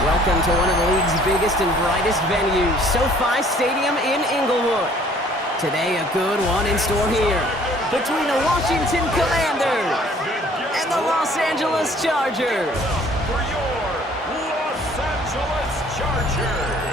Welcome to one of the league's biggest and brightest venues, SoFi Stadium in Inglewood. Today, a good one in store here between the Washington Commanders and the Los Angeles Chargers. For your Los Angeles Chargers.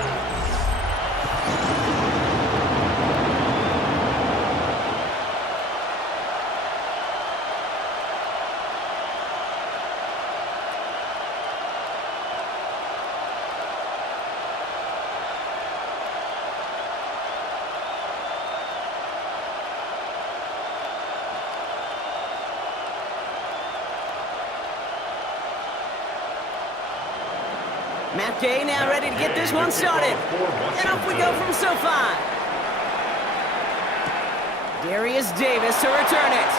Matt Gay now ready to get this one started. And off we go from SoFi. Darius Davis to return it.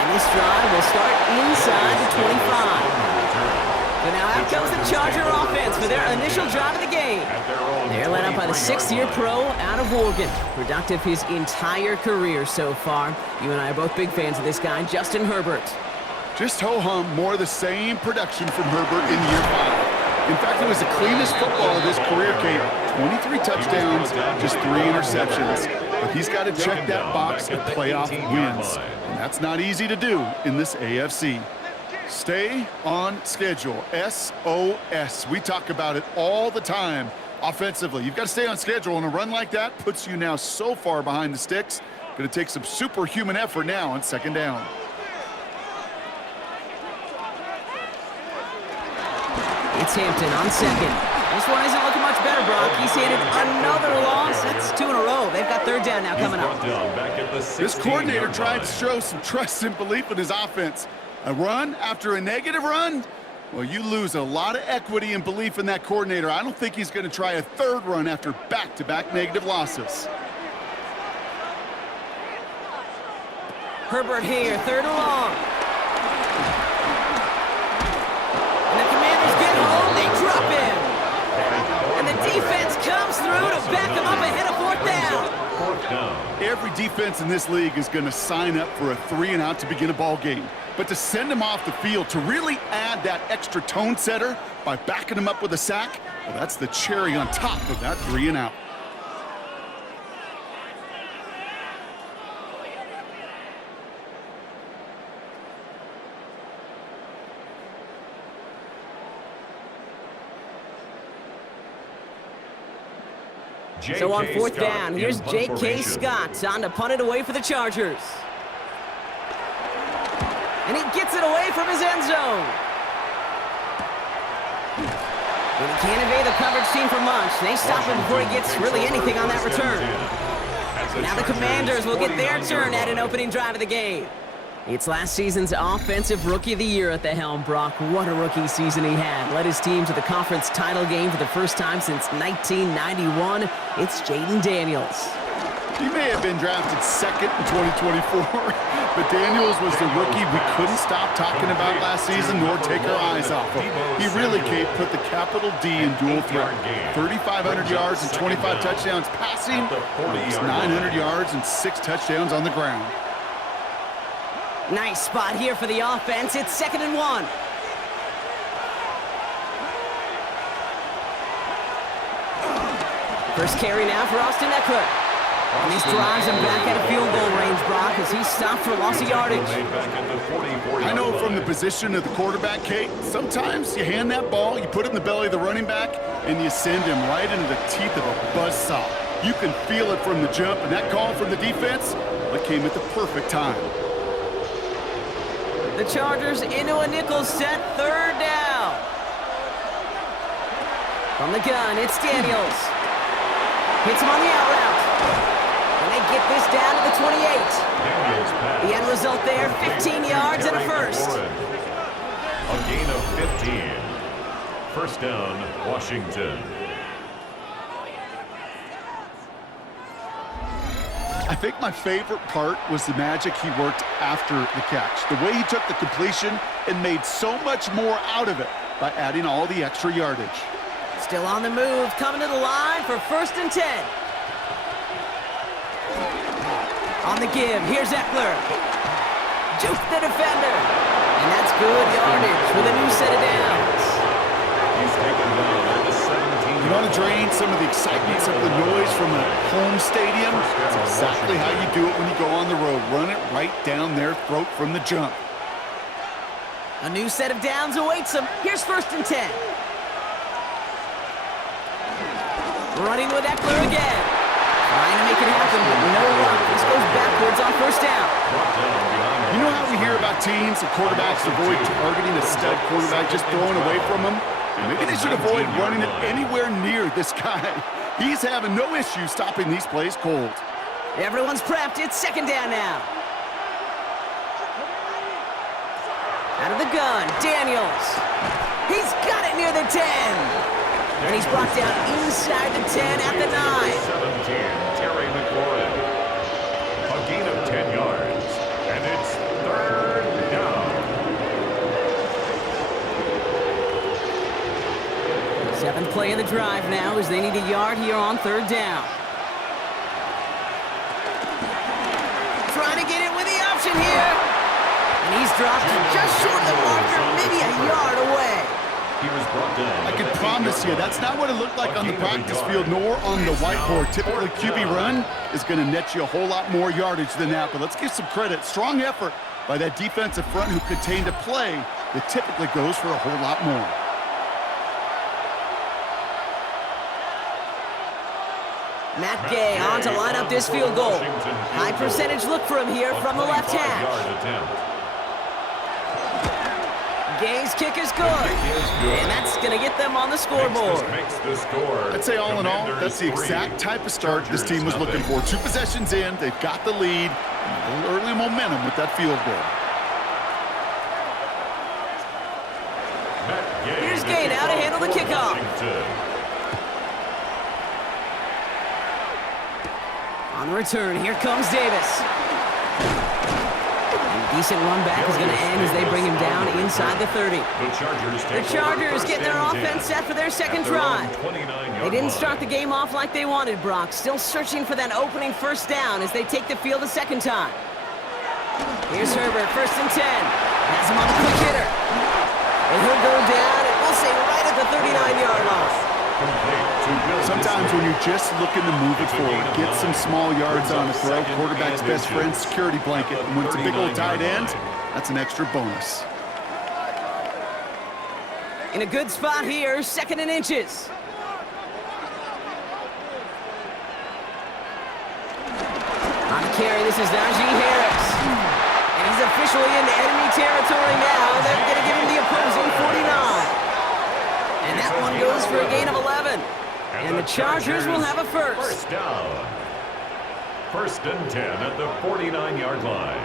And this drive will start inside the 25. So now out comes the Charger offense for their initial drive of the game. They're led up by the sixth-year pro out of Oregon. Productive his entire career so far. You and I are both big fans of this guy, Justin Herbert. Just ho-hum, more of the same production from Herbert in year 5. In fact, it was the cleanest football of his career, Kate. 23 touchdowns, just 3 interceptions. But he's got to check that box of playoff wins. And that's not easy to do in this AFC. Stay on schedule, SOS. We talk about it all the time offensively. You've got to stay on schedule, and a run like that puts you now so far behind the sticks. Going to take some superhuman effort now on second down. It's Hampton on second. This one isn't looking much better, Brock. He's handed another loss. That's 2 in a row. They've got third down now coming up. This coordinator tried to show some trust and belief in his offense. A run after a negative run? Well, you lose a lot of equity and belief in that coordinator. I don't think he's going to try a third run after back-to-back negative losses. Herbert here, third and long. And the Commanders get home, they drop him. And the defense comes through to back him up ahead of fourth down. Every defense in this league is going to sign up for a 3-and-out to begin a ball game. But to send him off the field, to really add that extra tone setter by backing him up with a sack, well, that's the cherry on top of that 3-and-out. So on fourth down, here's J.K. Scott on to punt it away for the Chargers. And he gets it away from his end zone. And he can't evade the coverage team for much. They stop him before he gets really anything on that return. Now the Commanders will get their turn at an opening drive of the game. It's last season's Offensive Rookie of the Year at the helm, Brock. What a rookie season he had. Led his team to the conference title game for the first time since 1991. It's Jaden Daniels. He may have been drafted second in 2024, but Daniels was the rookie we couldn't stop talking about last season nor take our eyes off him. He really, Kate, put the capital D in dual threat. 3,500 yards and 25 touchdowns passing, almost 900 yards and 6 touchdowns on the ground. Nice spot here for the offense. It's 2nd and 1. First carry now for Austin Eckler. And this drives him back out of field goal range, Brock, as he's stopped for loss of yardage. I know from the position of the quarterback, Kate, sometimes you hand that ball, you put it in the belly of the running back, and you send him right into the teeth of a buzzsaw. You can feel it from the jump, and that call from the defense, it came at the perfect time. The Chargers into a nickel set, third down. From the gun, it's Daniels. Hits him on the out route. And they get this down to the 28. The end result there, 15 yards and a first. A gain of 15. First down, Washington. I think my favorite part was the magic he worked after the catch. The way he took the completion and made so much more out of it by adding all the extra yardage. Still on the move, coming to the line for 1st and 10. On the give, here's Eckler. Juke the defender. And that's good yardage with a new set of downs. drain some of the excitement, some of the noise from a home stadium. It's exactly how you do it when you go on the road. Run it right down their throat from the jump. A new set of downs awaits them. Here's 1st and 10. Running with Eckler again. Trying to make it happen, but no luck. This goes backwards on 1st down. You know how we hear about teams and quarterbacks avoid targeting a stud quarterback, just throwing away from him? Maybe they should avoid running it anywhere near this guy. He's having no issue stopping these plays cold. Everyone's prepped. It's 2nd down now. Out of the gun, Daniels. He's got it near the 10. And he's brought down inside the 10 at the 9. 17, Terry McLaurin. A gain of 10 yards. And it's 3rd down. 7th play of the drive now as they need a yard here on 3rd down. Trying to get it with the option here. And he's dropped just short of the marker, maybe a yard away. He was brought down. I can promise you, that's not what it looked like on the practice field, nor on the whiteboard. Typically, QB run is going to net you a whole lot more yardage than that. But let's give some credit. Strong effort by that defensive front who contained a play that typically goes for a whole lot more. Matt Gay on to line up this field goal. High percentage look for him here from the left hash. Gay's kick is good. And that's going to get them on the scoreboard. I'd say all in all, that's the exact type of start this team was looking for. 2 possessions in, they've got the lead. A little early momentum with that field goal. Here's Gay now to handle the kickoff. On the return, here comes Davis. And decent run back is going to end as they bring him down inside the 30. The Chargers getting their offense set for their 2nd drive. They didn't start the game off like they wanted, Brock. Still searching for that opening 1st down as they take the field a 2nd time. Here's Herbert, 1st and 10. Has him on the quick hitter. And he'll go down, and we'll say right at the 39-yard line. Sometimes when you're just looking to move it forward, get some small yards on the throw, quarterback's best friend, security blanket. And when it's a big old tight end, that's an extra bonus. In a good spot here, 2nd and inches. On the carry, this is Najee Harris. And he's officially into enemy territory now. They're going to give him the opposing 49. And that one goes for a gain of 11. And the Chargers will have a 1st. 1st down. 1st and 10 at the 49-yard line.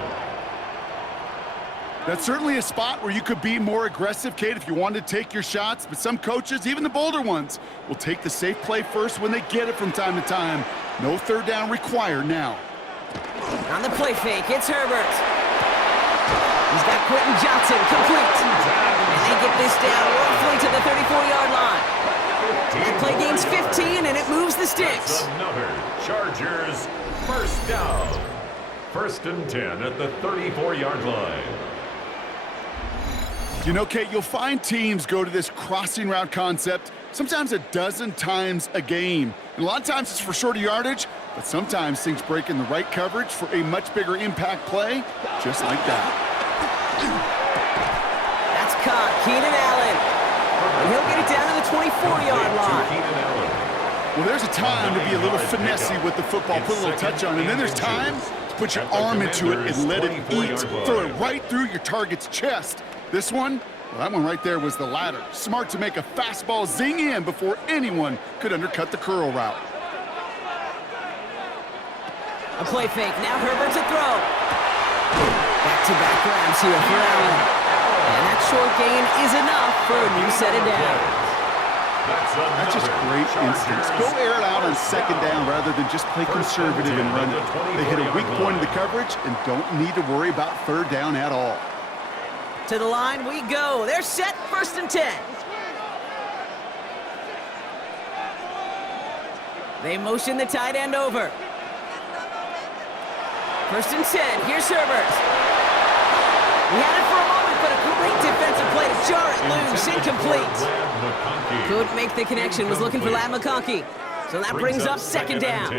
That's certainly a spot where you could be more aggressive, Kate, if you wanted to take your shots. But some coaches, even the bolder ones, will take the safe play first when they get it from time to time. No 3rd down required now. On the play fake, it's Herbert. He's got Quentin Johnson complete. And they get this down roughly to the 34-yard line. That play gains 15, and it moves the sticks. Another Chargers 1st down. 1st and 10 at the 34-yard line. You know, Kate, you'll find teams go to this crossing route concept sometimes a dozen times a game. And a lot of times it's for shorter yardage, but sometimes things break in the right coverage for a much bigger impact play, just like that. That's caught. Keenan Allen. And he'll get it down to the 24-yard line. Well, there's a time to be a little finessey with the football, put a little touch on it, and then there's time to put your arm into it and let it eat. Throw it right through your target's chest. This one, well, that one right there was the latter. Smart to make a fastball zing in before anyone could undercut the curl route. A play fake. Now Herbert's a throw. Back-to-back grabs here for Allen. And that short gain is enough for a new set of downs. That's just great instincts. Go air it out on 2nd down rather than just play conservative and run it. They hit a weak point in the coverage and don't need to worry about 3rd down at all. To the line we go. They're set, 1st and 10. They motion the tight end over. 1st and 10. Here's Herbert. He had it for a moment, but a great defensive play to jar it loose, incomplete. McConkey. Couldn't make the connection, was looking for Lad McConkey. So that brings up second down.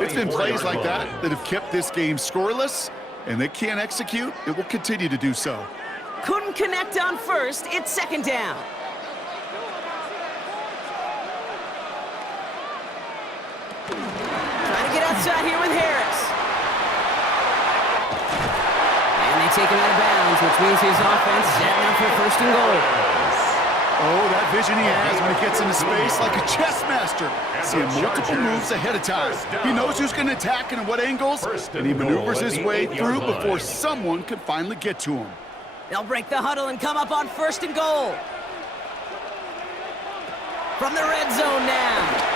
It's been plays like that have kept this game scoreless, and they can't execute. It will continue to do so. Couldn't connect on first, it's second down. Trying to get outside here with Harris. And they take him out of bounds, which means his offense setting up for first and goal. Oh, that vision he has when he gets into space like a chess master. Seeing multiple moves ahead of time. He knows who's going to attack and at what angles, and he maneuvers his way through before someone can finally get to him. They'll break the huddle and come up on first and goal. From the red zone now.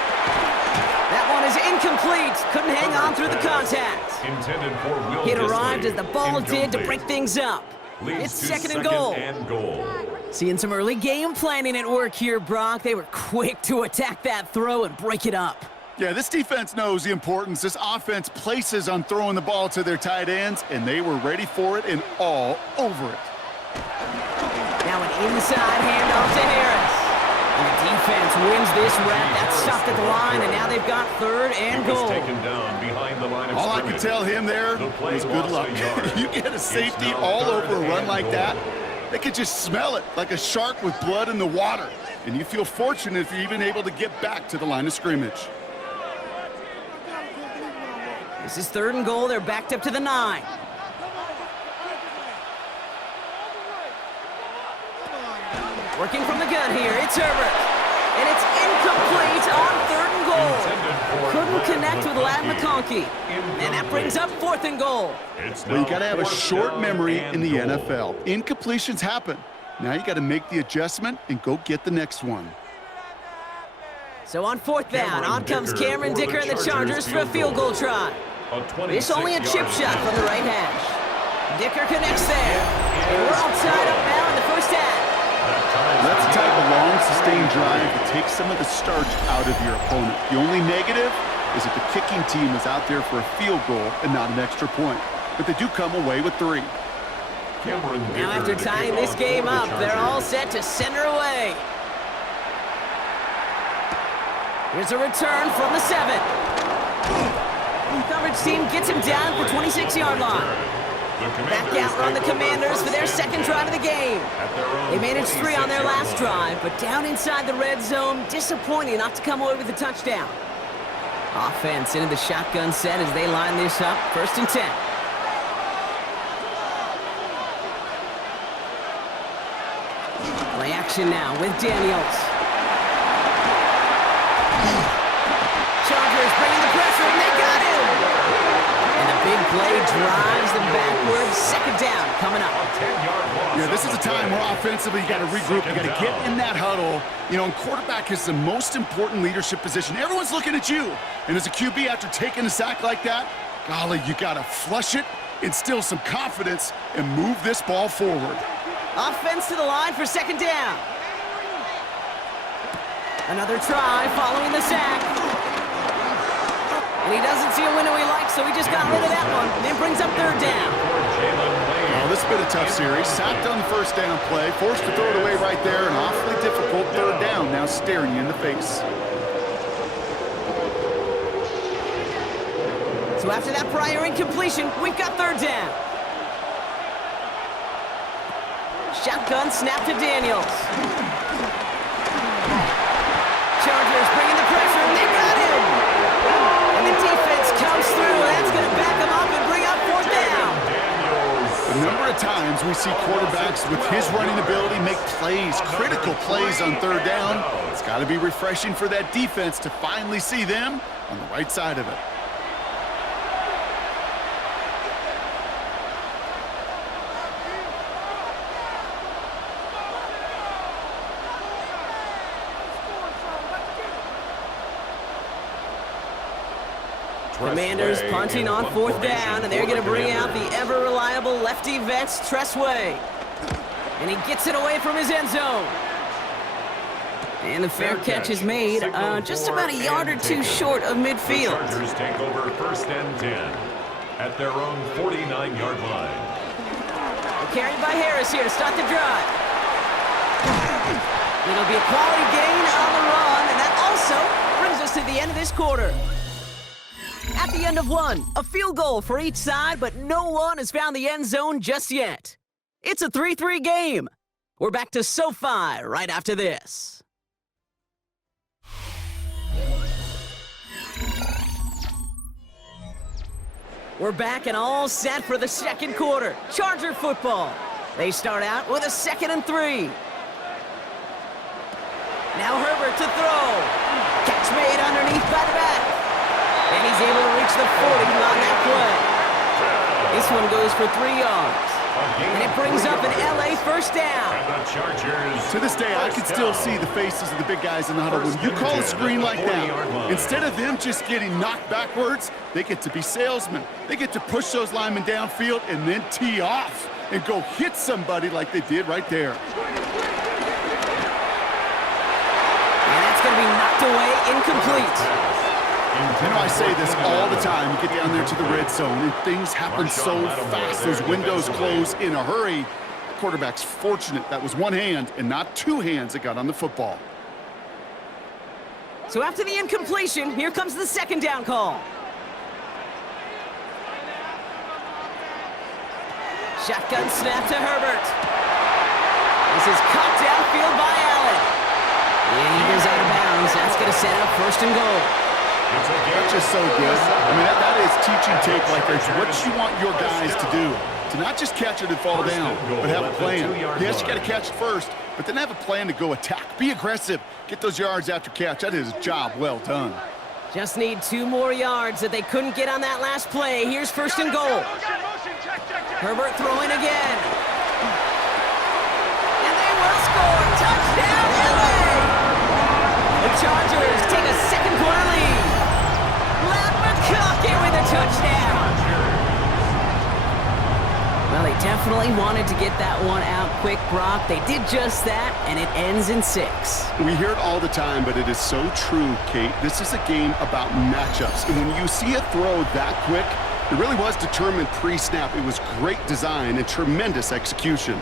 That one is incomplete. Couldn't hang on through the contact. Intended for Will It arrived as the ball did to Incomplete. break things up. Leads It's to second and goal. goal. Seeing some early game planning at work here, Brock. They were quick to attack that throw and break it up. Yeah, this defense knows the importance this offense places on throwing the ball to their tight ends, and they were ready for it and all over it. Now an inside handoff to Harris. And the defense wins this rep. That's stopped at the line, and now they've got third and He was goal. taken down behind the line of All I scrimmage. can tell him there The play is good lost luck. a yard. You get a It's safety now all third over a run and like goal. that, they could just smell it like a shark with blood in the water. And you feel fortunate if you're even able to get back to the line of scrimmage. This is third and goal. They're backed up to the 9. Working from the gun here, it's Herbert. And it's incomplete on third and goal. Couldn't connect with Lad McConkey. And that brings up fourth and goal. Well, you got to have a fourth short down memory and in the goal. NFL. Incompletions happen. Now you got to make the adjustment and go get the next one. So on fourth down, on comes Cameron for the Dicker and the Chargers for a field goal try. This only a chip shot from the right hash. Dicker connects there. And we're all tied up now in the first half. That's the type of long, sustained drive that takes some of the starch out of your opponent. The only negative is that the kicking team is out there for a field goal and not an extra point. But they do come away with 3. Now after tying this game up, they're all set to center away. Here's a return from the 7. The coverage team gets him down for 26-yard line. Back out run the Commanders for their second drive of the game. They managed 3 on their last drive, but down inside the red zone, disappointing not to come away with a touchdown. Offense into the shotgun set as they line this up, first and 10. Play action now with Daniels. Chargers bringing the pressure, and they got him! And a big play drives them backwards. Second down coming up. Yeah, this is a time where offensively you got to regroup. You got to get in that huddle. You know, and quarterback is the most important leadership position. Everyone's looking at you. And as a QB, after taking a sack like that, golly, you got to flush it, instill some confidence, and move this ball forward. Offense to the line for second down. Another try following the sack. And he doesn't see a window he likes, so he just got rid of that one. And it brings up third down. Oh, this has been a tough series. Sacked on the first down play, forced to throw it away right there. An awfully difficult third down now staring you in the face. So after that prior incompletion, we've got third down. Shotgun snap to Daniels. Chargers bringing the pressure, and they got him! And the defense comes through. That's going to back them up and bring up fourth down. A number of times we see quarterbacks with his running ability make plays, critical plays on third down. It's got to be refreshing for that defense to finally see them on the right side of it. Commanders punting on fourth down, and they're going to bring out the ever-reliable lefty vets, Tressway. And he gets it away from his end zone. And the fair catch is made just about a yard or two short of midfield. Chargers take over first and 10 at their own 49-yard line. Carried by Harris here to start the drive. It'll be a quality gain on the run, and that also brings us to the end of this quarter. At the end of one, a field goal for each side, but no one has found the end zone just yet. It's a 3-3 game. We're back to SoFi right after this. We're back and all set for the second quarter. Charger football. They start out with a 2nd and 3. Now Herbert to throw. Catch made underneath by the back. And he's able to reach the 40 on that play. This one goes for 3 yards. And it brings up an LA first down. To this day, I can still see the faces of the big guys in the huddle. When you call a screen like that, instead of them just getting knocked backwards, they get to be salesmen. They get to push those linemen downfield and then tee off and go hit somebody like they did right there. And that's going to be knocked away, incomplete. You know, I say this all the time. You get down there to the red zone, and things happen so fast. Those windows close in a hurry. The quarterback's fortunate that was one hand and not 2 hands that got on the football. So after the incompletion, here comes the 2nd down call. Shotgun snap to Herbert. This is caught downfield by Allen. And he goes out of bounds. That's going to set up 1st and goal. That's just so good. I mean, that is teaching tape like this. What you want your guys to do. To not just catch it and fall down, but have a plan. Yes, you got to catch it first, but then have a plan to go attack. Be aggressive. Get those yards after catch. That is a job well done. Just need 2 more yards that they couldn't get on that last play. Here's 1st and goal. Herbert throwing again. And they will score. Touchdown, LA! The Chargers take a second quarter lead. With a touchdown. Well, they definitely wanted to get that one out quick, Brock. They did just that, and it ends in 6. We hear it all the time, but it is so true, Kate. This is a game about matchups. And when you see a throw that quick, it really was determined pre-snap. It was great design and tremendous execution.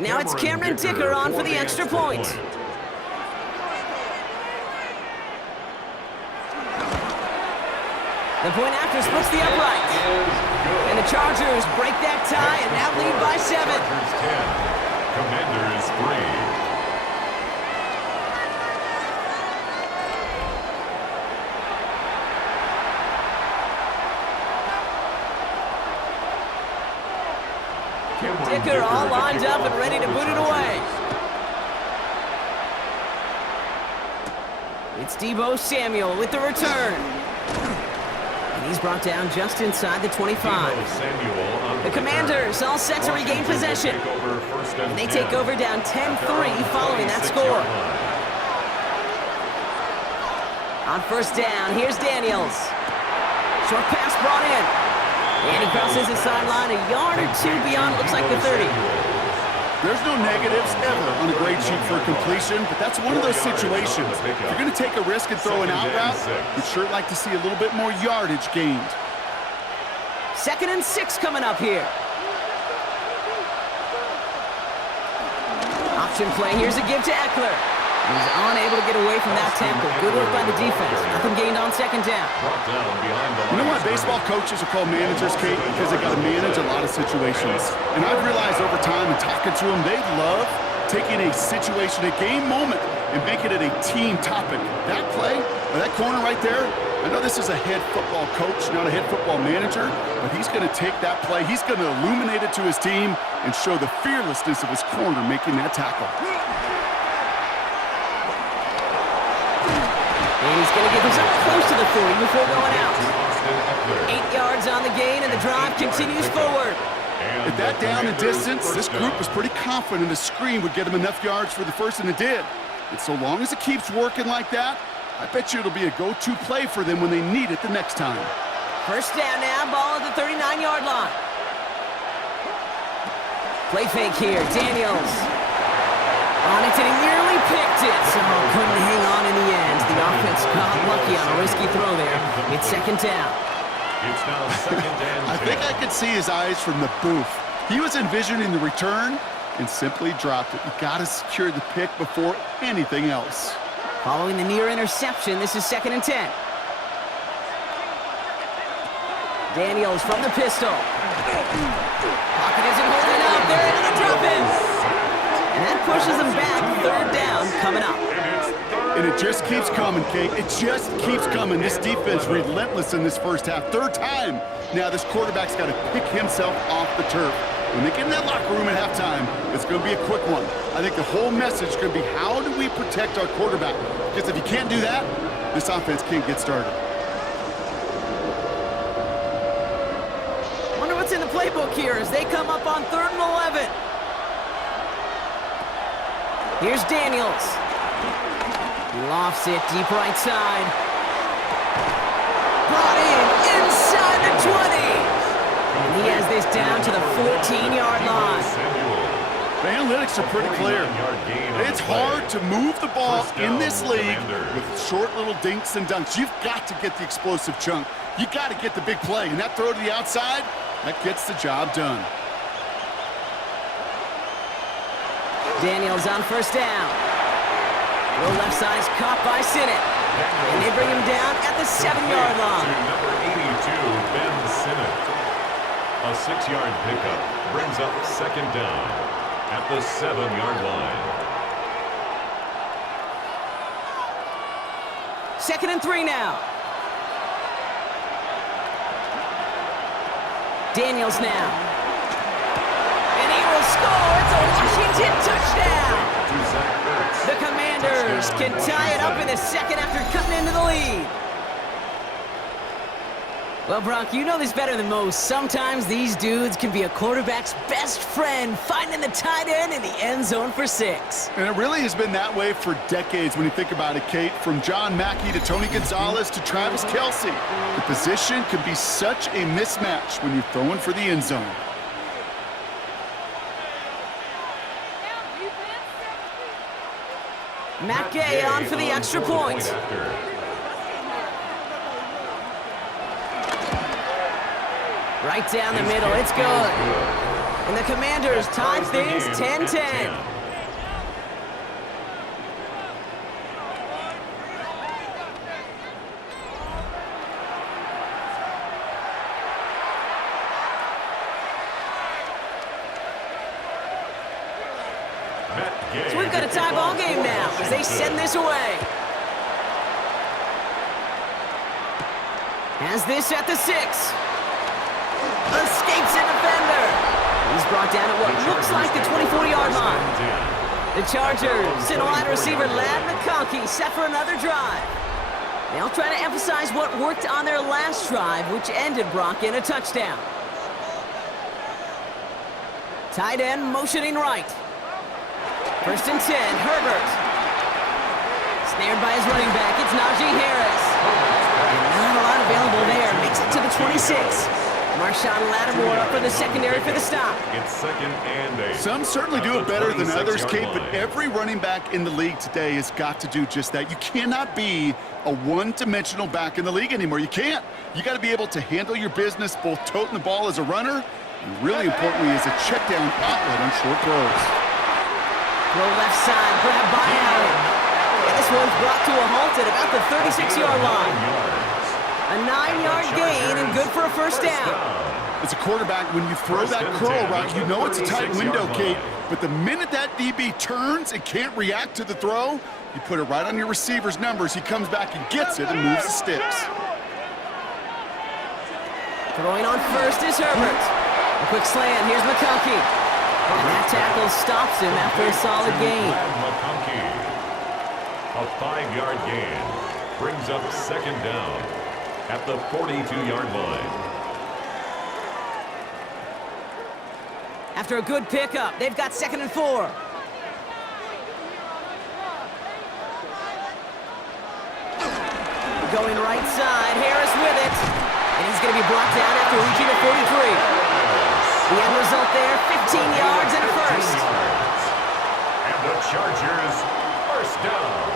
Now it's Cameron Dicker on for the extra point. The point after splits the upright. And the Chargers break that tie and now lead by 7. Commanders 3. Dicker all lined up and ready to boot it away. It's Deebo Samuel with the return. And he's brought down just inside the 25. The Commanders all set to regain possession. And they take over down 10-3 following that score. On 1st down, here's Daniels. Short pass brought in. And he crosses the sideline a yard or 2 beyond, looks like the 30. There's no negatives ever on a grade sheet for completion, but that's one of those situations. If you're going to take a risk and throw an out route, you'd sure like to see a little bit more yardage gained. 2nd and 6 coming up here. Option play, here's a give to Eckler. He's unable to get away from that tackle. Good work by the defense. Nothing gained on 2nd down. You know why baseball coaches are called managers, Kate? Because they got to manage a lot of situations. And I've realized over time in talking to them, they love taking a situation, a game moment, and making it a team topic. That play, or that corner right there, I know this is a head football coach, not a head football manager, but he's going to take that play, he's going to illuminate it to his team and show the fearlessness of his corner making that tackle. And he's going to get this up close to the 40 before going out. 8 yards on the gain, and the drive continues forward. At that down and distance, this group was pretty confident the screen would get him enough yards for the first, and it did. And so long as it keeps working like that, I bet you it'll be a go-to play for them when they need it the next time. 1st down now, ball at the 39-yard line. Play fake here, Daniels. On it, and he nearly picked it. So couldn't hang on in the end. The offense got lucky on a risky throw there. It's 2nd down. It's now second and 10. I think I could see his eyes from the booth. He was envisioning the return and simply dropped it. You got to secure the pick before anything else. Following the near interception, this is second and 10. Daniels from the pistol. Pocket isn't holding up. They're into the drop-in. And that pushes them back. Third down coming up. And it just keeps coming, Kate. It just keeps coming. This defense relentless in this first half. Third time. Now this quarterback's got to pick himself off the turf. When they get in that locker room at halftime, it's going to be a quick one. I think the whole message is going to be, how do we protect our quarterback? Because if you can't do that, this offense can't get started. Wonder what's in the playbook here as they come up on 3rd and 11. Here's Daniels. He lofts it deep right side. Brought in inside the 20. And he has this down to the 14-yard line. The analytics are pretty clear. It's hard to move the ball in this league with short little dinks and dunks. You've got to get the explosive chunk. You got to get the big play. And that throw to the outside, that gets the job done. Daniels on 1st down. The left side is caught by Sinnott. And they bring him down at the 7-yard line. Number 82, Ben Sinnott. A 6-yard pickup brings up 2nd down at the 7-yard line. 2nd and 3 now. Daniels now. And he will score. It's a Washington touchdown. The Commanders can tie it up in the 2nd after cutting into the lead. Well, Brock, you know this better than most. Sometimes these dudes can be a quarterback's best friend, finding the tight end in the end zone for 6. And it really has been that way for decades when you think about it, Kate. From John Mackey to Tony Gonzalez to Travis Kelce. The position can be such a mismatch when you're throwing for the end zone. Matt Gay on for the extra point. Right down the middle, it's good. And the Commanders tie things 10-10. So we've got a tie ball game now as they send this away. Has this at the 6. Escapes a defender. He's brought down at what looks like the 24-yard line. The Chargers send a wide receiver, Ladd McConkey, set for another drive. They'll try to emphasize what worked on their last drive, which ended Brock in a touchdown. Tight end motioning right. 1st and 10, Herbert. Snared by his running back, it's Najee Harris. And not a lot available there, makes it to the 26. Marshawn Lattimore up for the secondary for the stop. It's 2nd and 8. Some certainly do it better than others, Kate, but every running back in the league today has got to do just that. You cannot be a one-dimensional back in the league anymore. You can't. You got to be able to handle your business, both toting the ball as a runner, and really importantly as a check-down outlet on short throws. Throw left side, grab by Allen. And this one's brought to a halt at about the 36-yard line. A 9-yard gain and good for a 1st down. As a quarterback, when you throw that curl route, you know it's a tight window, Kate. But the minute that DB turns and can't react to the throw, you put it right on your receiver's numbers. He comes back and gets it and moves the sticks. Throwing on 1st is Herbert. A quick slant. Here's McConkey. And that tackle stops him after a solid gain. A 5-yard gain brings up 2nd down at the 42-yard line. After a good pickup, they've got 2nd and 4. Going right side, Harris with it. And he's going to be brought down after reaching the 43. The end result there, 15 yards and a 1st. And the Chargers, 1st down.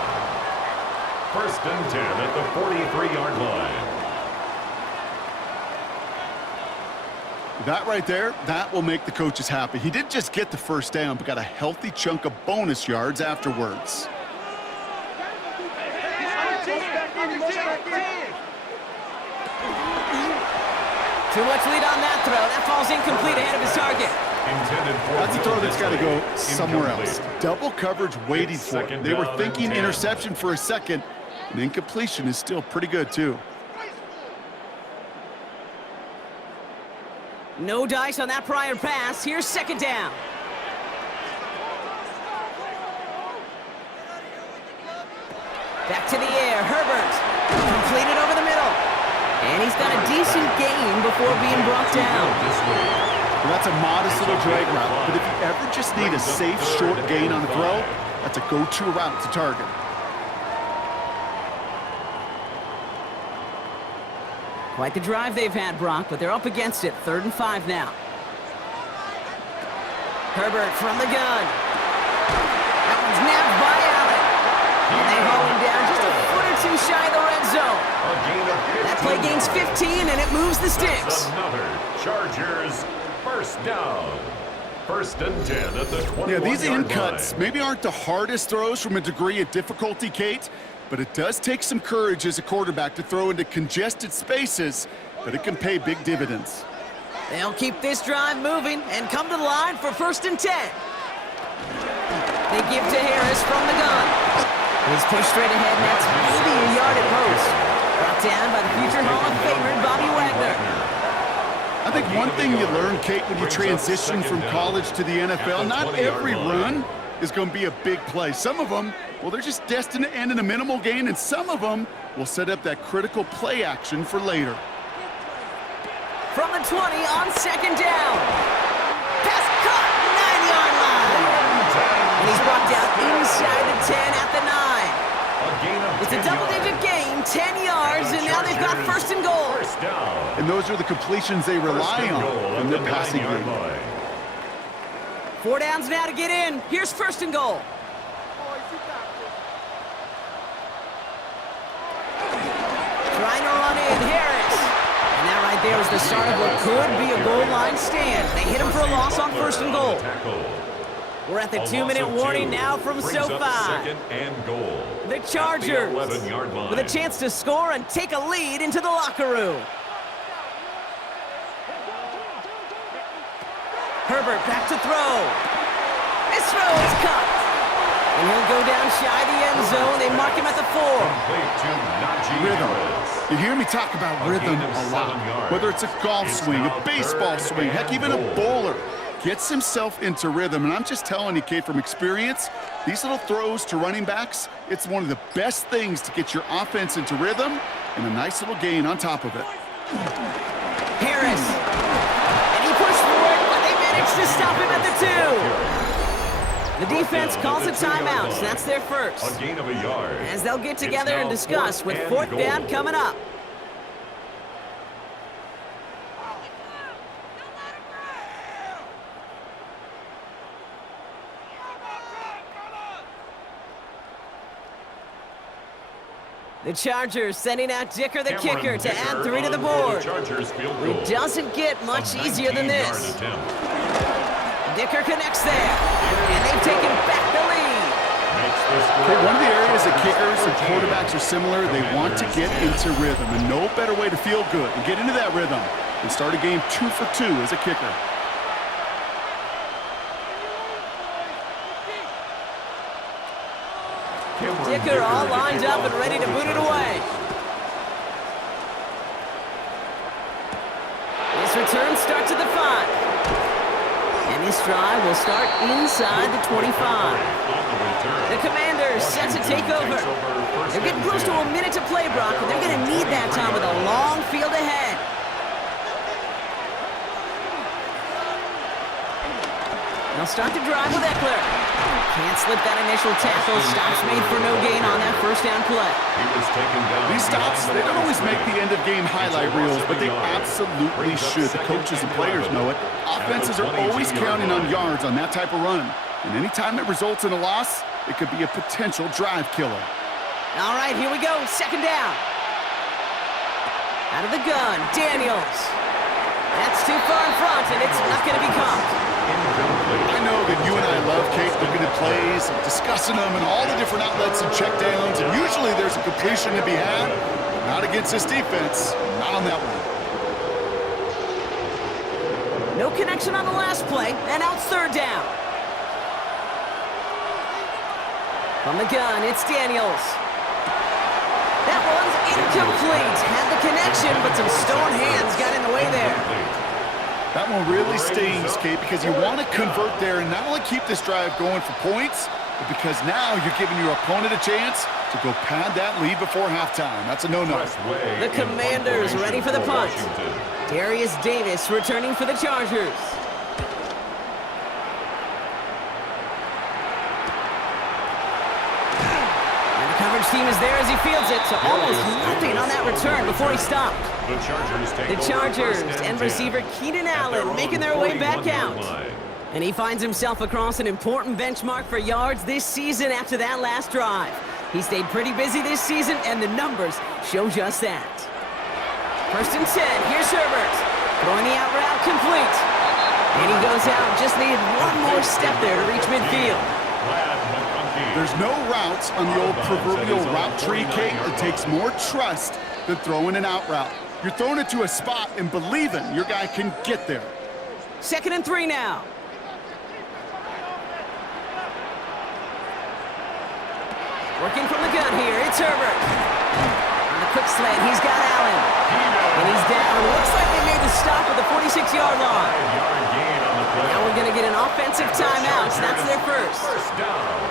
1st and 10 at the 43-yard line. That right there, that will make the coaches happy. He didn't just get the first down, but got a healthy chunk of bonus yards afterwards. Too much lead on that throw. That falls incomplete ahead of his target. That's a throw that's got to go somewhere else. Double coverage waiting for it. They were thinking interception for a second, and incompletion is still pretty good, too. No dice on that prior pass. Here's second down. Back to the air. Herbert. Completed over the middle. And he's got a decent gain before being brought down. Well, that's a modest little drag route, but if you ever just need a safe, short gain on a throw, that's a go-to route to target. Quite the drive they've had, Brock, but they're up against it. 3rd and 5 now. Herbert from the gun. That one's nabbed by Allen. And they haul him down just a foot or two shy of the red zone. That play gains 15, and it moves the sticks. Another Chargers first down. 1st and 10 at the 21-yard line. Yeah, these in cuts maybe aren't the hardest throws from a degree of difficulty, Kate, but it does take some courage as a quarterback to throw into congested spaces, but it can pay big dividends. They'll keep this drive moving and come to the line for 1st and 10. They give to Harris from the gun. He's pushed straight ahead, and that's maybe a yard at most. Brought down by the future Hall of Famer, Bobby Wagner. I think one thing you learn, Kate, when you transition from college to the NFL, not every run is going to be a big play. Some of them, well, they're just destined to end in a minimal gain, and some of them will set up that critical play action for later. From the 20 on 2nd down. Pass caught, 9-yard line. And he's brought down inside the 10 at the 9. It's a double-digit gain, 10 yards, and now they've got 1st and goal. And those are the completions they rely on in their passing game. 4 downs now to get in. Here's 1st and goal. Trying to run in, Harris. And that right there was the start of what could be a goal line stand. They hit him for a loss on 1st and goal. We're at the 2-minute warning now from SoFi. 2nd and goal. The Chargers At the 11-yard line. with a chance to score and take a lead into the locker room. Herbert back to throw. This throw is caught. And he'll go down shy of the end zone. They mark him at the 4. Rhythm. You hear me talk about rhythm a lot. Whether it's a golf swing, a baseball swing, heck, even a bowler. Gets himself into rhythm, and I'm just telling you, Kate, from experience, these little throws to running backs, it's one of the best things to get your offense into rhythm and a nice little gain on top of it. Harris. And he pushed for it, but they managed to stop him at the 2. The defense calls a timeout, so that's their first. A gain of a yard. As they'll get together and discuss with 4th down coming up. The Chargers sending out Dicker the kicker to add 3 to the board. It doesn't get much easier than this. Dicker connects there, and they've taken back the lead. Okay, one of the areas that kickers and quarterbacks are similar, they want to get into rhythm, and no better way to feel good and get into that rhythm than start a game 2 for 2 as a kicker. Dicker all lined up and ready to boot it away. This return starts at the 5. And this drive will start inside the 25. The Commanders set to take over. They're getting close to a minute to play, Brock, and they're going to need that time with a long field ahead. They'll start the drive with Eckler. Can't slip that initial tackle. Stops made for no gain on that 1st down play. These stops, they don't always make the end-of-game highlight reels, but they absolutely should. The coaches and players know it. Offenses are always counting on yards on that type of run. And anytime it results in a loss, it could be a potential drive killer. All right, here we go. 2nd down. Out of the gun, Daniels. That's too far in front, and it's not going to be caught. I know that you and I love, Kate, looking at plays and discussing them and all the different outlets and checkdowns, and usually there's a completion to be had. Not against this defense, not on that one. No connection on the last play, and now it's third down. From the gun, it's Daniels. That one's incomplete. Had the connection, but some stone hands got in the way there. That one really stings, Kate, because you want to convert there and not only keep this drive going for points, but because now you're giving your opponent a chance to go pad that lead before halftime. That's a no-no. The Commanders ready for the punt. Darius Davis returning for the Chargers. And the coverage team is there as he fields it, so almost nothing on that return before he stopped. The Chargers and receiver Keenan Allen making their way back out. And he finds himself across an important benchmark for yards this season after that last drive. He stayed pretty busy this season, and the numbers show just that. First and 10, here's Herbert. Throwing the out route complete. And he goes out, just needed one more step there to reach midfield. There's no routes on the old proverbial route tree, Kate. It takes more trust than throwing an out route. You're throwing it to a spot and believing your guy can get there. Second and 3 now. Working from the gun here, it's Herbert. On the quick slant, he's got Allen. And he's down. Looks like they made the stop at the 46-yard line. Now we're going to get an offensive timeout. So that's their first.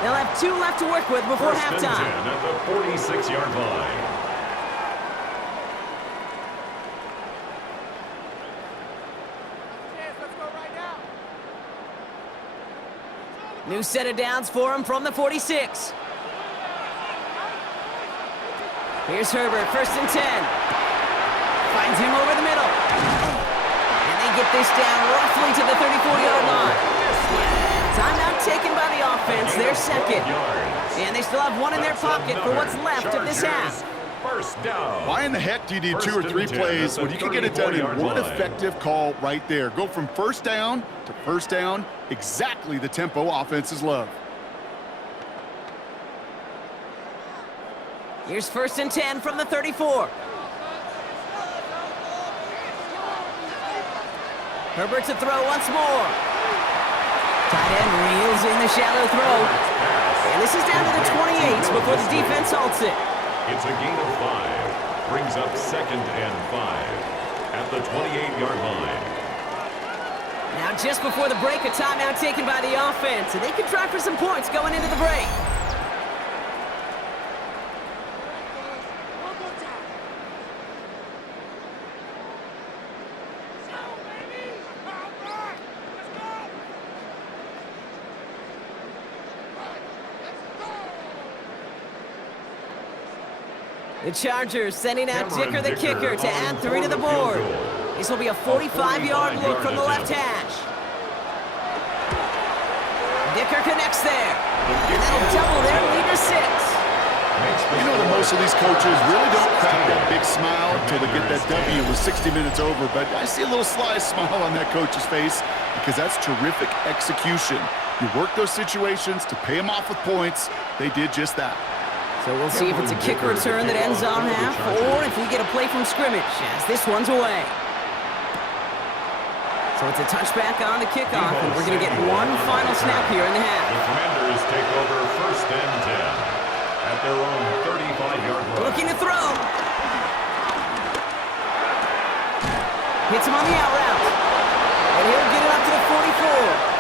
They'll have 2 left to work with before halftime. At the 46-yard line. New set of downs for him from the 46. Here's Herbert, first and 10. Finds him over the middle. And they get this down roughly to the 34-yard line. Timeout taken by the offense, their second. And they still have one in their pocket for what's left of this half. First down. Why in the heck do you need 2 or 3 plays when you can get it done in one effective call right there? Go from first down to first down, exactly the tempo offenses love. Here's first and 10 from the 34. Herbert to throw once more. Tight end reels in the shallow throw. And this is down to the 28 before the defense halts it. It's a gain of 5. Brings up second and 5 at the 28-yard line. Now just before the break, a timeout taken by the offense. And they can try for some points going into the break. The Chargers sending out Dicker the kicker to add 3 to the board. This will be a 45-yard look from the left hash. Dicker connects there. And that'll double their lead to 6. You know that most of these coaches really don't crack that big smile until they get that W with 60 minutes over, but I see a little sly smile on that coach's face because that's terrific execution. You work those situations to pay them off with points. They did just that. So we'll see if it's a kick return that ends on half, or if we get a play from scrimmage, as this one's away. So it's a touchback on the kickoff, and we're going to get one final snap here in the half. The Commanders take over first and 10 at their own 35-yard line. Looking to throw. Hits him on the out route. And he'll get it up to the 44.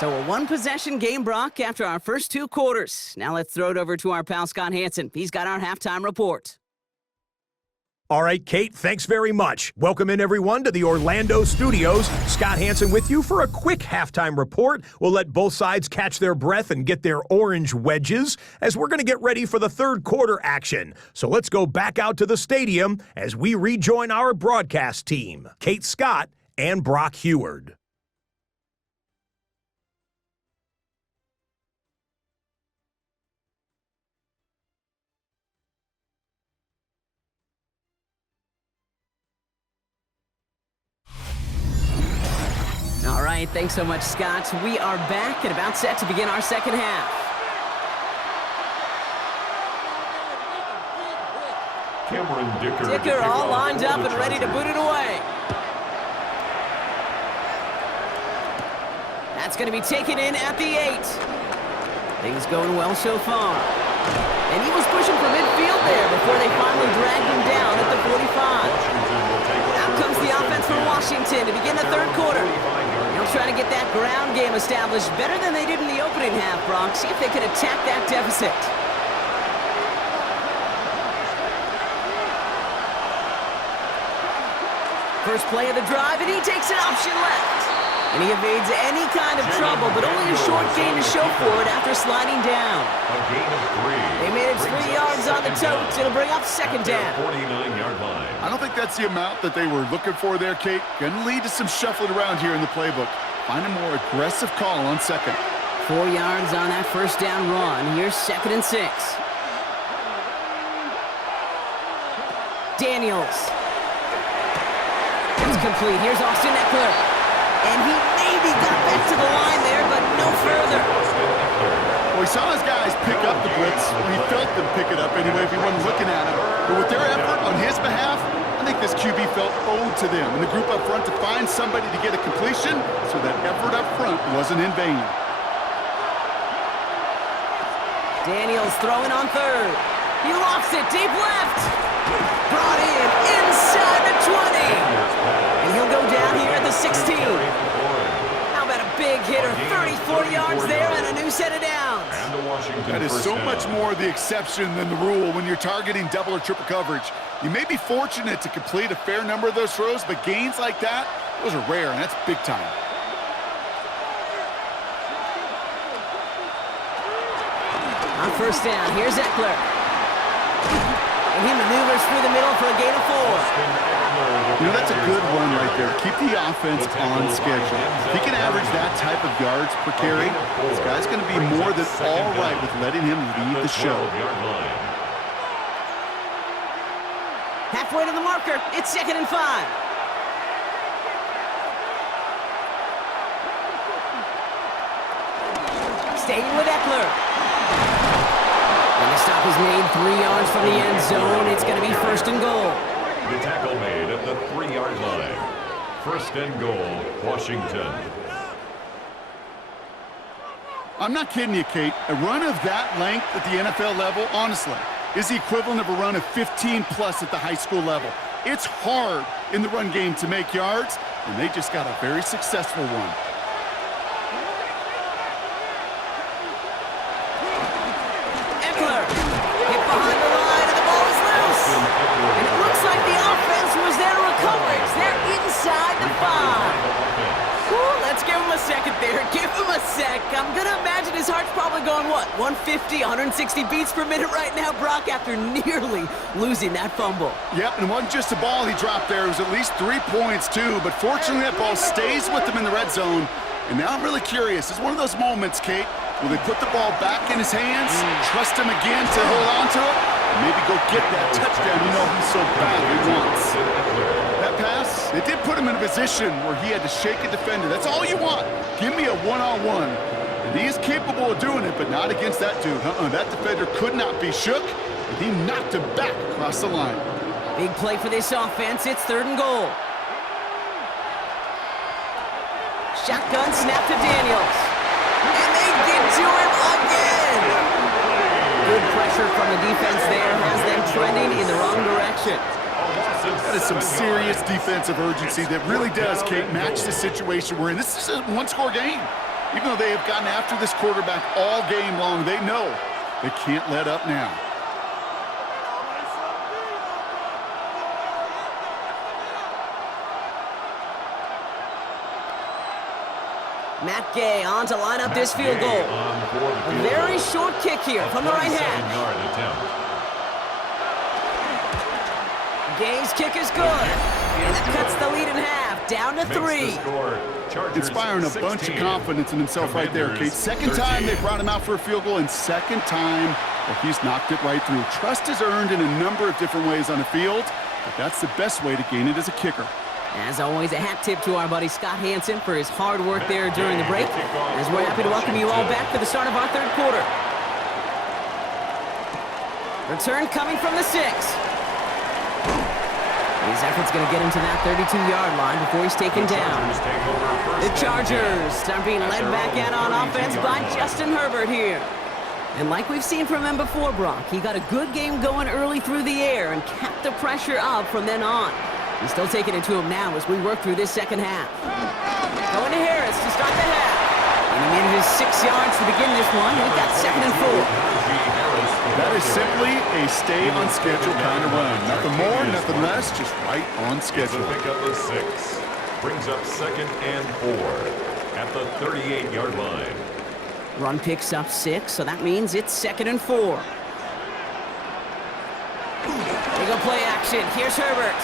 So a one-possession game, Brock, after our first 2 quarters. Now let's throw it over to our pal Scott Hansen. He's got our halftime report. All right, Kate, thanks very much. Welcome in, everyone, to the Orlando studios. Scott Hansen with you for a quick halftime report. We'll let both sides catch their breath and get their orange wedges as we're going to get ready for the third quarter action. So let's go back out to the stadium as we rejoin our broadcast team, Kate Scott and Brock Heward. right, thanks so much, Scott. We are back and about set to begin our second half. Cameron Dicker all lined up and ready to boot it away. That's going to be taken in at the 8. Things going well so far. And he was pushing for midfield there before they finally dragged him down at the 45. Out comes the offense for Washington to begin the third quarter. They'll try to get that ground game established better than they did in the opening half, Brock. See if they can attack that deficit. First play of the drive, and he takes an option left. And he evades any kind of trouble, but only a short gain to show for it after sliding down. A gain of 3. They managed 3 yards on the totes. It'll bring up second down. 49-yard line. I don't think that's the amount that they were looking for there, Kate. Going to lead to some shuffling around here in the playbook. Find a more aggressive call on second. 4 yards on that first down run. Here's 2nd and 6. Daniels. It's complete. Here's Austin Eckler. And he maybe got back to the line there, but no further. Well, he saw his guys pick up the blitz. He felt them pick it up anyway if he wasn't looking at him. But with their effort on his behalf, I think this QB felt owed to them and the group up front to find somebody to get a completion so that effort up front wasn't in vain. Daniels throwing on third. He lofts it deep left. Brought in inside the 20. And he'll go down here at the 16. How about a big hitter? 30-40 yards there and a new set of downs. That is so much more the exception than the rule when you're targeting double or triple coverage. You may be fortunate to complete a fair number of those throws, but gains like that, those are rare, and that's big time. On first down, here's Eckler. And he maneuvers through the middle for a gain of 4. You know, that's a good run right there. Keep the offense on schedule. If he can average that type of yards per carry, this guy's going to be more than all right with letting him lead the show. Halfway to the marker, it's 2nd and 5. Staying with Eckler. And the stop is made 3 yards from the end zone. It's going to be 1st and goal. The tackle made at the 3-yard line. 1st and goal, Washington. I'm not kidding you, Kate. A run of that length at the NFL level, honestly, is the equivalent of a run of 15-plus at the high school level. It's hard in the run game to make yards, and they just got a very successful one. Eckler hit behind the line, and the ball is loose. And it looks like the offense was there to recover it. They're inside the 5. Whew, let's give him a second there. Give him a sec. I'm going to imagine his heart's probably going, what, 150, 160 beats per minute right now, Brock, after nearly losing that fumble. Yep, and it wasn't just a ball he dropped there. It was at least 3 points, too. But fortunately, that ball stays with him in the red zone. And now I'm really curious. It's one of those moments, Kate, will they put the ball back in his hands, trust him again to hold on to it, and maybe go get that touchdown you know he so badly wants. That pass, it did put him in a position where he had to shake a defender. That's all you want. Give me a one-on-one. And he is capable of doing it, but not against that dude. That defender could not be shook, and he knocked him back across the line. Big play for this offense. It's 3rd and goal. Shotgun snap to Daniels. And they get to him again. Good pressure from the defense there has them trending in the wrong direction. That is some serious defensive urgency that really does, Kate, match the situation we're in. This is a one-score game. Even though they have gotten after this quarterback all game long, they know they can't let up now. Matt Gay on to line up this field goal. A very short kick here from the right hash. Gay's kick is good. And that cuts the lead in half, down to 3. Inspiring a bunch of confidence in himself right there, Kate. Second time they brought him out for a field goal, and second time that he's knocked it right through. Trust is earned in a number of different ways on the field, but that's the best way to gain it as a kicker. As always, a hat tip to our buddy Scott Hansen for his hard work there during the break, as we're happy to welcome you all back for the start of our third quarter. Return coming from the 6. His effort's going to get him to that 32-yard line before he's taken down. The Chargers start being led back out on offense by Justin Herbert here. And like we've seen from him before, Brock, he got a good game going early through the air and kept the pressure up from then on. He's still taking it to him now as we work through this second half. Going to Harris to start the half. And he manages 6 yards to begin this one. We've got 2nd and 4. That is simply a stay-on-schedule kind of run. Nothing more, nothing less, just right on schedule. Pick up a 6. Brings up 2nd and 4 at the 38-yard line. Run picks up 6, so that means it's 2nd and 4. They go play action. Here's Herbert.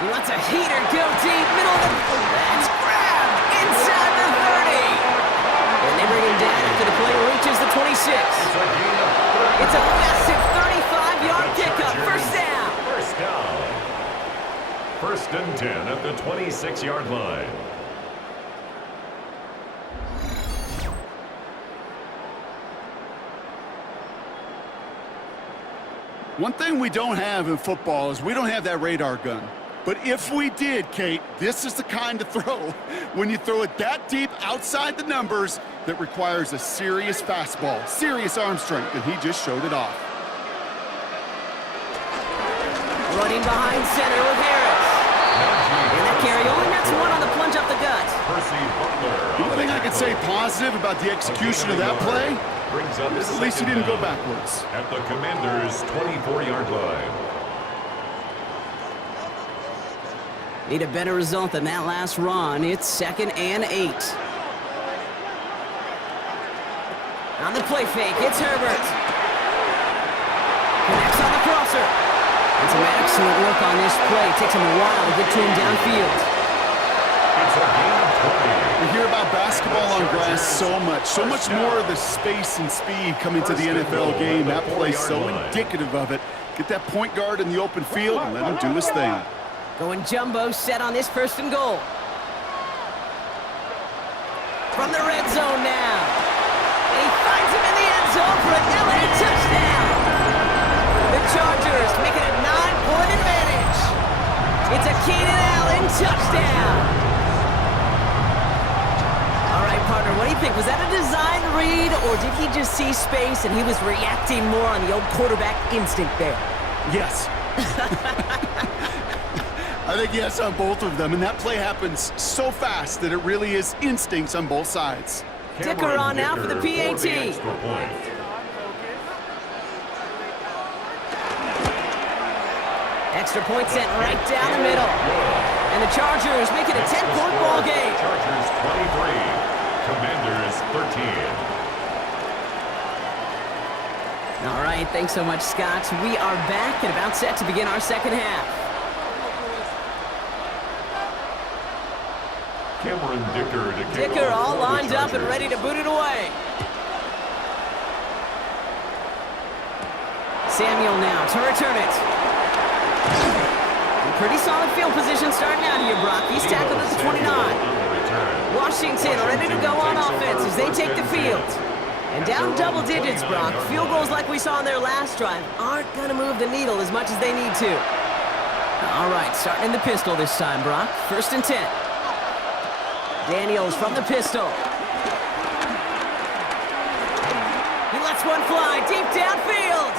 He lets a heater go deep, middle of the... That's grabbed inside the 30. And they bring him down after the play reaches the 26. It's a massive 35-yard pickup. First down. First down. 1st and 10 at the 26-yard line. One thing we don't have in football is we don't have that radar gun. But if we did, Kate, this is the kind of throw, when you throw it that deep outside the numbers, that requires a serious fastball, serious arm strength, and he just showed it off. Running behind center with Harris. And that carry only nets one on the plunge up the gut. The only thing I could say positive about the execution of that play is at least he didn't go backwards. At the Commanders' 24-yard line. Need a better result than that last run. It's 2nd and 8. On the play fake, it's Herbert. Connects on the crosser. And some excellent work on this play. It takes him a while to get to him downfield. It's a gain of 20. We hear about basketball on grass so much more of the space and speed coming to the NFL game. That play so indicative of it. Get that point guard in the open field and let him do his thing. Going jumbo set on this 1st and goal. From the red zone now. And he finds him in the end zone for an LA touchdown. The Chargers make it a 9-point advantage. It's a Keenan Allen touchdown. All right, partner, what do you think? Was that a design read, or did he just see space and he was reacting more on the old quarterback instinct there? Yes. I think yes on both of them, and that play happens so fast that it really is instincts on both sides. Dicker on now for the PAT. Extra point sent right down the middle. And the Chargers make it a 10-point ball game. Chargers 23, Commanders 13. All right, thanks so much, Scott. We are back and about set to begin our second half. Cameron Dicker to kick Dicker off all for the lined up and Chargers. ready to boot it away. Samuel now to return it. And pretty solid field position starting out here, Brock. He's tackled at the 29. Washington ready to go on offense as they take the field. And down double digits, Brock. Field goals like we saw on their last drive aren't going to move the needle as much as they need to. All right, starting in the pistol this time, Brock. 1st and 10. Daniels from the pistol. He lets one fly deep downfield.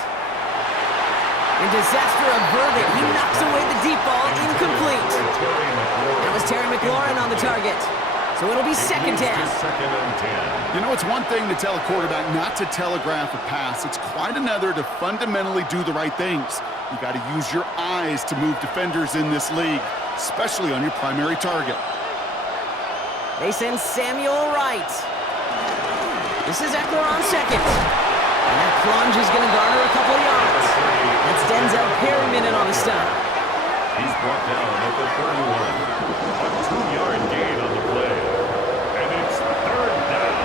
And disaster averted. He knocks away the deep ball, incomplete. That was Terry McLaurin on the target. So it'll be 2nd down. 2nd and 10. You know, it's one thing to tell a quarterback not to telegraph a pass. It's quite another to fundamentally do the right things. You got to use your eyes to move defenders in this league, especially on your primary target. They send Samuel right. This is Eckler on 2nd. And that plunge is going to garner a couple of yards. That's Denzel Perryman in on the stop. He's brought down at the 31. A 2-yard gain on the play. And it's 3rd down.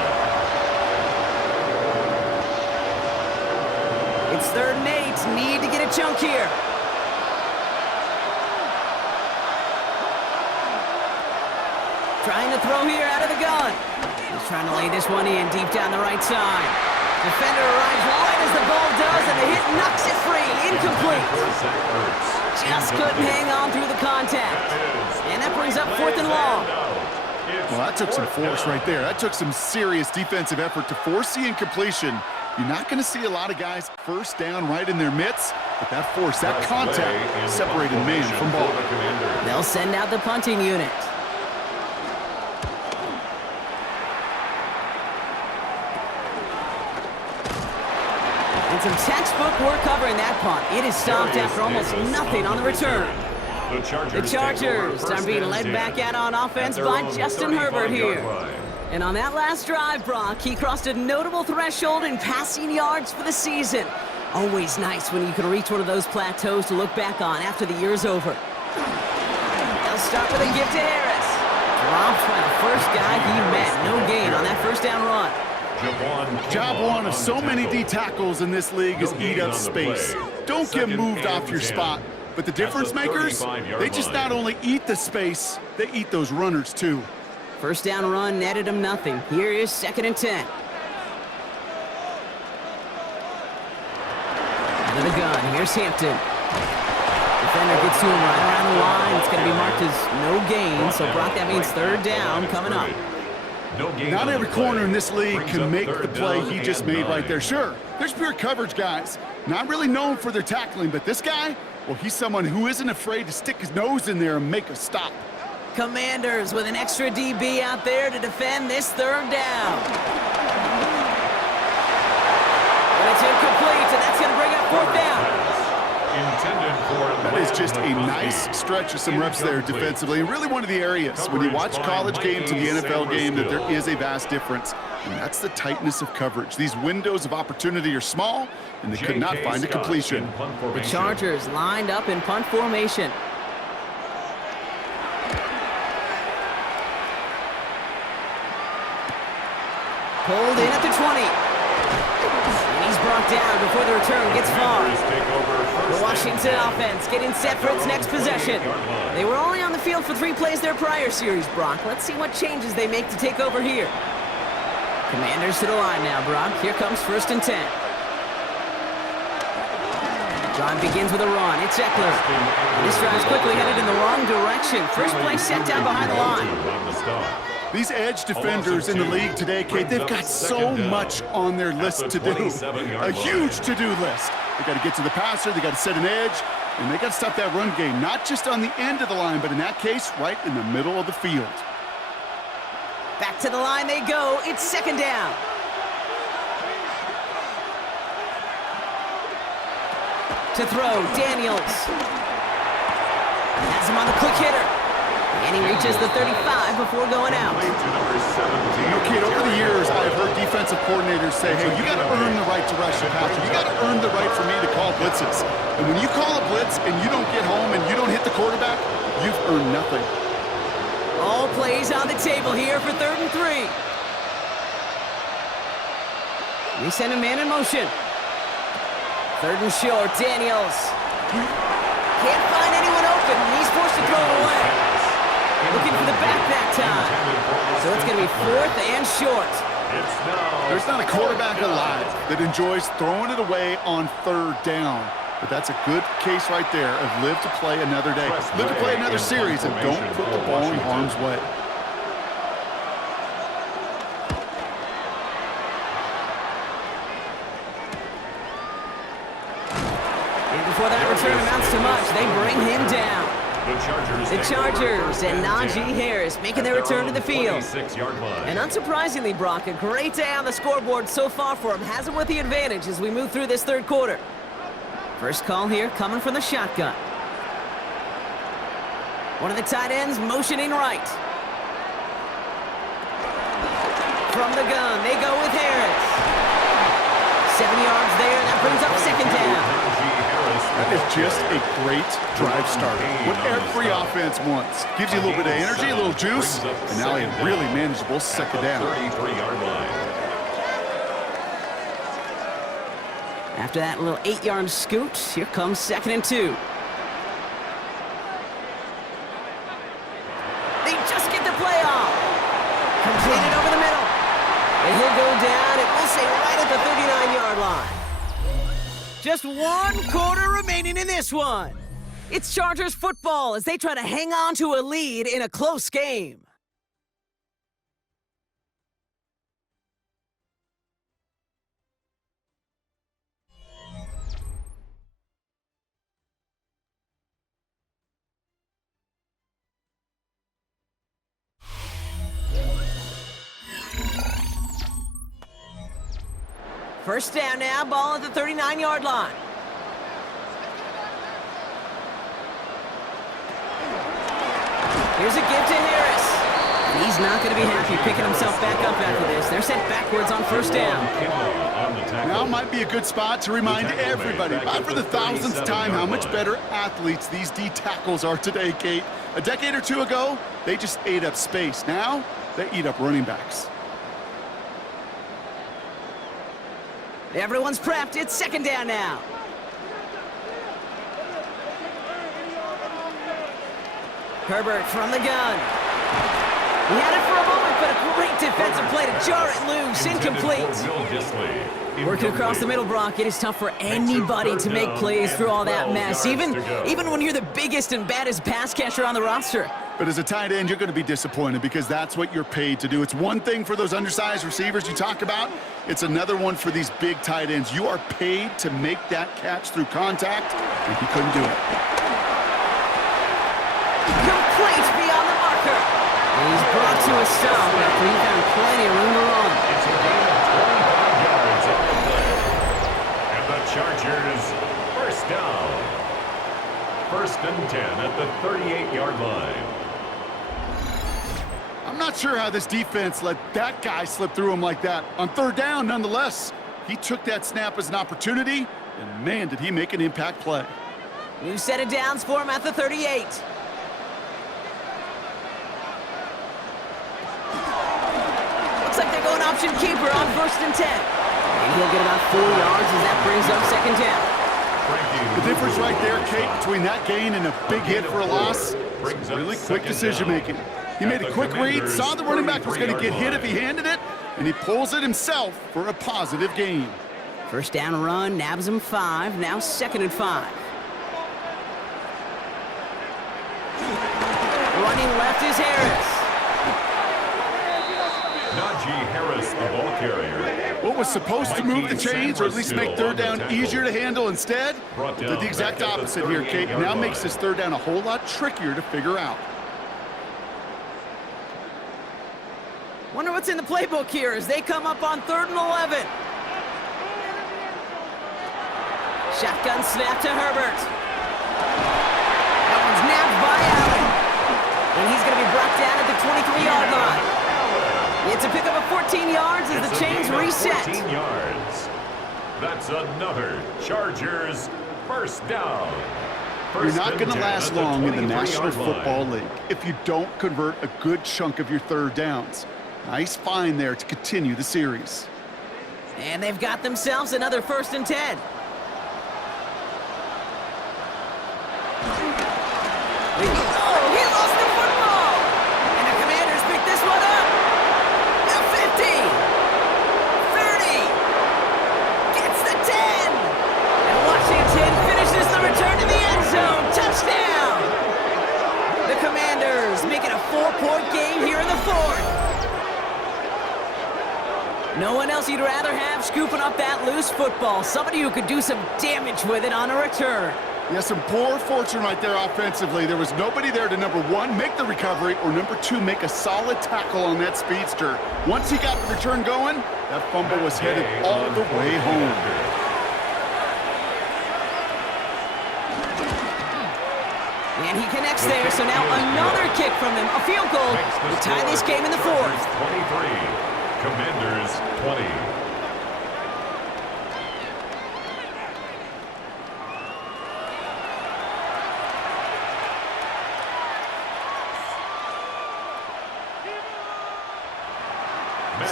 It's 3rd and 8. Need to get a chunk here. Trying to throw here out of the gun. He's trying to lay this one in deep down the right side. Defender arrives right as the ball does, and the hit knocks it free. Incomplete. Just couldn't hang on through the contact. And that brings up 4th and long. Well, that took some force right there. That took some serious defensive effort to force the incompletion. You're not going to see a lot of guys first down right in their midst, but that force, that contact, separated man from ball. They'll send out the punting unit. And some textbook work covering that punt. It is stopped after almost nothing on the return. The Chargers are being led back out on offense by Justin Herbert here. And on that last drive, Brock, he crossed a notable threshold in passing yards for the season. Always nice when you can reach one of those plateaus to look back on after the year's over. They'll start with a give to Harris. Dropped by the first guy he met. No gain on that first down run. Job one of so many D tackles in this league is eat up space. Don't get moved off your spot. But the difference makers, they just not only eat the space, they eat those runners too. First down run netted him nothing. Here is 2nd and 10. Out of the gun, here's Hampton. Defender gets to him right around the line. It's going to be marked as no gain, so Brock, that means 3rd down coming up. Not every corner in this league can make the play he just made right there. Sure, there's pure coverage guys, not really known for their tackling, but this guy, well, he's someone who isn't afraid to stick his nose in there and make a stop. Commanders with an extra DB out there to defend this 3rd down. And it's incomplete, and that's going to bring up 4th down. That is just a nice stretch of some reps there defensively. And really one of the areas, when you watch college game to the NFL game, that there is a vast difference. And that's the tightness of coverage. These windows of opportunity are small, and they could not find a completion. The Chargers lined up in punt formation. Pulled in at the 20. And he's brought down before the return gets far. The Washington offense getting set for its next possession. They were only on the field for 3 plays their prior series, Brock. Let's see what changes they make to take over here. Commanders to the line now, Brock. Here comes 1st and 10. Drive begins with a run. It's Eckler. This drive's quickly headed in the wrong direction. First play set down behind the line. These edge defenders in the league today, Kate, they've got so much on their list to do. A huge to-do list. They got to get to the passer, they got to set an edge, and they got to stop that run game, not just on the end of the line, but in that case, right in the middle of the field. Back to the line they go. It's 2nd down. To throw, Daniels. Has him on the quick hitter. And he reaches the 35 before going out. You know, Kate, over the years, I've heard defensive coordinators say, hey, you got to earn the right to rush the passer. You got to earn the right for me to call blitzes. And when you call a blitz and you don't get home and you don't hit the quarterback, you've earned nothing. All plays on the table here for 3rd and 3. They send a man in motion. 3rd and short, Daniels. Can't find anyone open. He's forced to throw it away. Looking for the back that time. So it's going to be 4th and short. There's not a quarterback alive that enjoys throwing it away on 3rd down. But that's a good case right there of live to play another day. Live to play another series and don't put the ball in harm's way. And before that return amounts to much, they bring him down. The Chargers and Najee Harris making their return to the field. And unsurprisingly, Brock, a great day on the scoreboard so far for him. Has him with the advantage as we move through this 3rd quarter. First call here coming from the shotgun. One of the tight ends motioning right. From the gun, they go with Harris. 7 yards there, and that brings up 2nd down. That is just a great drive starter. What every offense wants. Gives you a little bit of energy, a little juice, and now a really manageable 2nd down. After that little 8-yard scoot, here comes 2nd and 2. They just get the play off. Completed over the middle. And he'll go down, and we'll say right at the 39-yard line. Just 1 quarter remaining in this one. It's Chargers football as they try to hang on to a lead in a close game. First down now, ball at the 39-yard line. Here's a give to Harris. And he's not going to be happy picking himself back up after this. They're sent backwards on first down. Now might be a good spot to remind everybody, about for the thousandth time, how much better athletes these D tackles are today, Kate. A decade or two ago, they just ate up space. Now, they eat up running backs. Everyone's prepped. It's second down now. Herbert from the gun. He had it for a moment, but a great defensive play to jar it loose. Incomplete. Working across the middle, Brock, it is tough for anybody to make plays through all that mess, even when you're the biggest and baddest pass catcher on the roster. But as a tight end, you're going to be disappointed because that's what you're paid to do. It's one thing for those undersized receivers you talk about. It's another one for these big tight ends. You are paid to make that catch through contact, and he couldn't do it. Complete beyond the marker. And he's brought to a stop after he found plenty of room to run. It's a gain of 25 yards at the play. And the Chargers, first down. First and 10 at the 38-yard line. I'm not sure how this defense let that guy slip through him like that. On third down, nonetheless, he took that snap as an opportunity, and man, did he make an impact play. New set of downs for him at the 38. Looks like they're going option keeper on first and 10. And he'll get about 4 yards as that brings up second down. The difference right there, Kate, between that gain and a big hit for a loss, is really quick decision-making. He made a quick read, saw the running back was going to get hit if he handed it, and he pulls it himself for a positive gain. First down run, nabs him 5, now second and 5. Running left is Harris. Najee Harris, the ball carrier. What was supposed to move the chains, or at least make third down easier to handle instead, did the exact opposite here, Kate. Now makes this third down a whole lot trickier to figure out. Wonder what's in the playbook here as they come up on 3rd and 11. Shotgun snap to Herbert. That one's nabbed by Allen. And he's going to be brought down at the 23-yard line. It's a pickup of 14 yards as the chains reset. 14 yards. That's another Chargers first down. You're not going to last long in the National Football League if you don't convert a good chunk of your third downs. Nice find there to continue the series. And they've got themselves another first and 10. Oh, he lost the football! And the Commanders pick this one up. The 50. 30. Gets the 10. And Washington finishes the return to the end zone. Touchdown! The Commanders make it a 4-point game here in the 4th. No one else you'd rather have scooping up that loose football. Somebody who could do some damage with it on a return. Yeah, some poor fortune right there offensively. There was nobody there to, number 1, make the recovery, or number 2, make a solid tackle on that speedster. Once he got the return going, that fumble was headed all the way home. And he connects there, so now another kick from them. A field goal to tie this game in the 4th. 23. Commanders 20.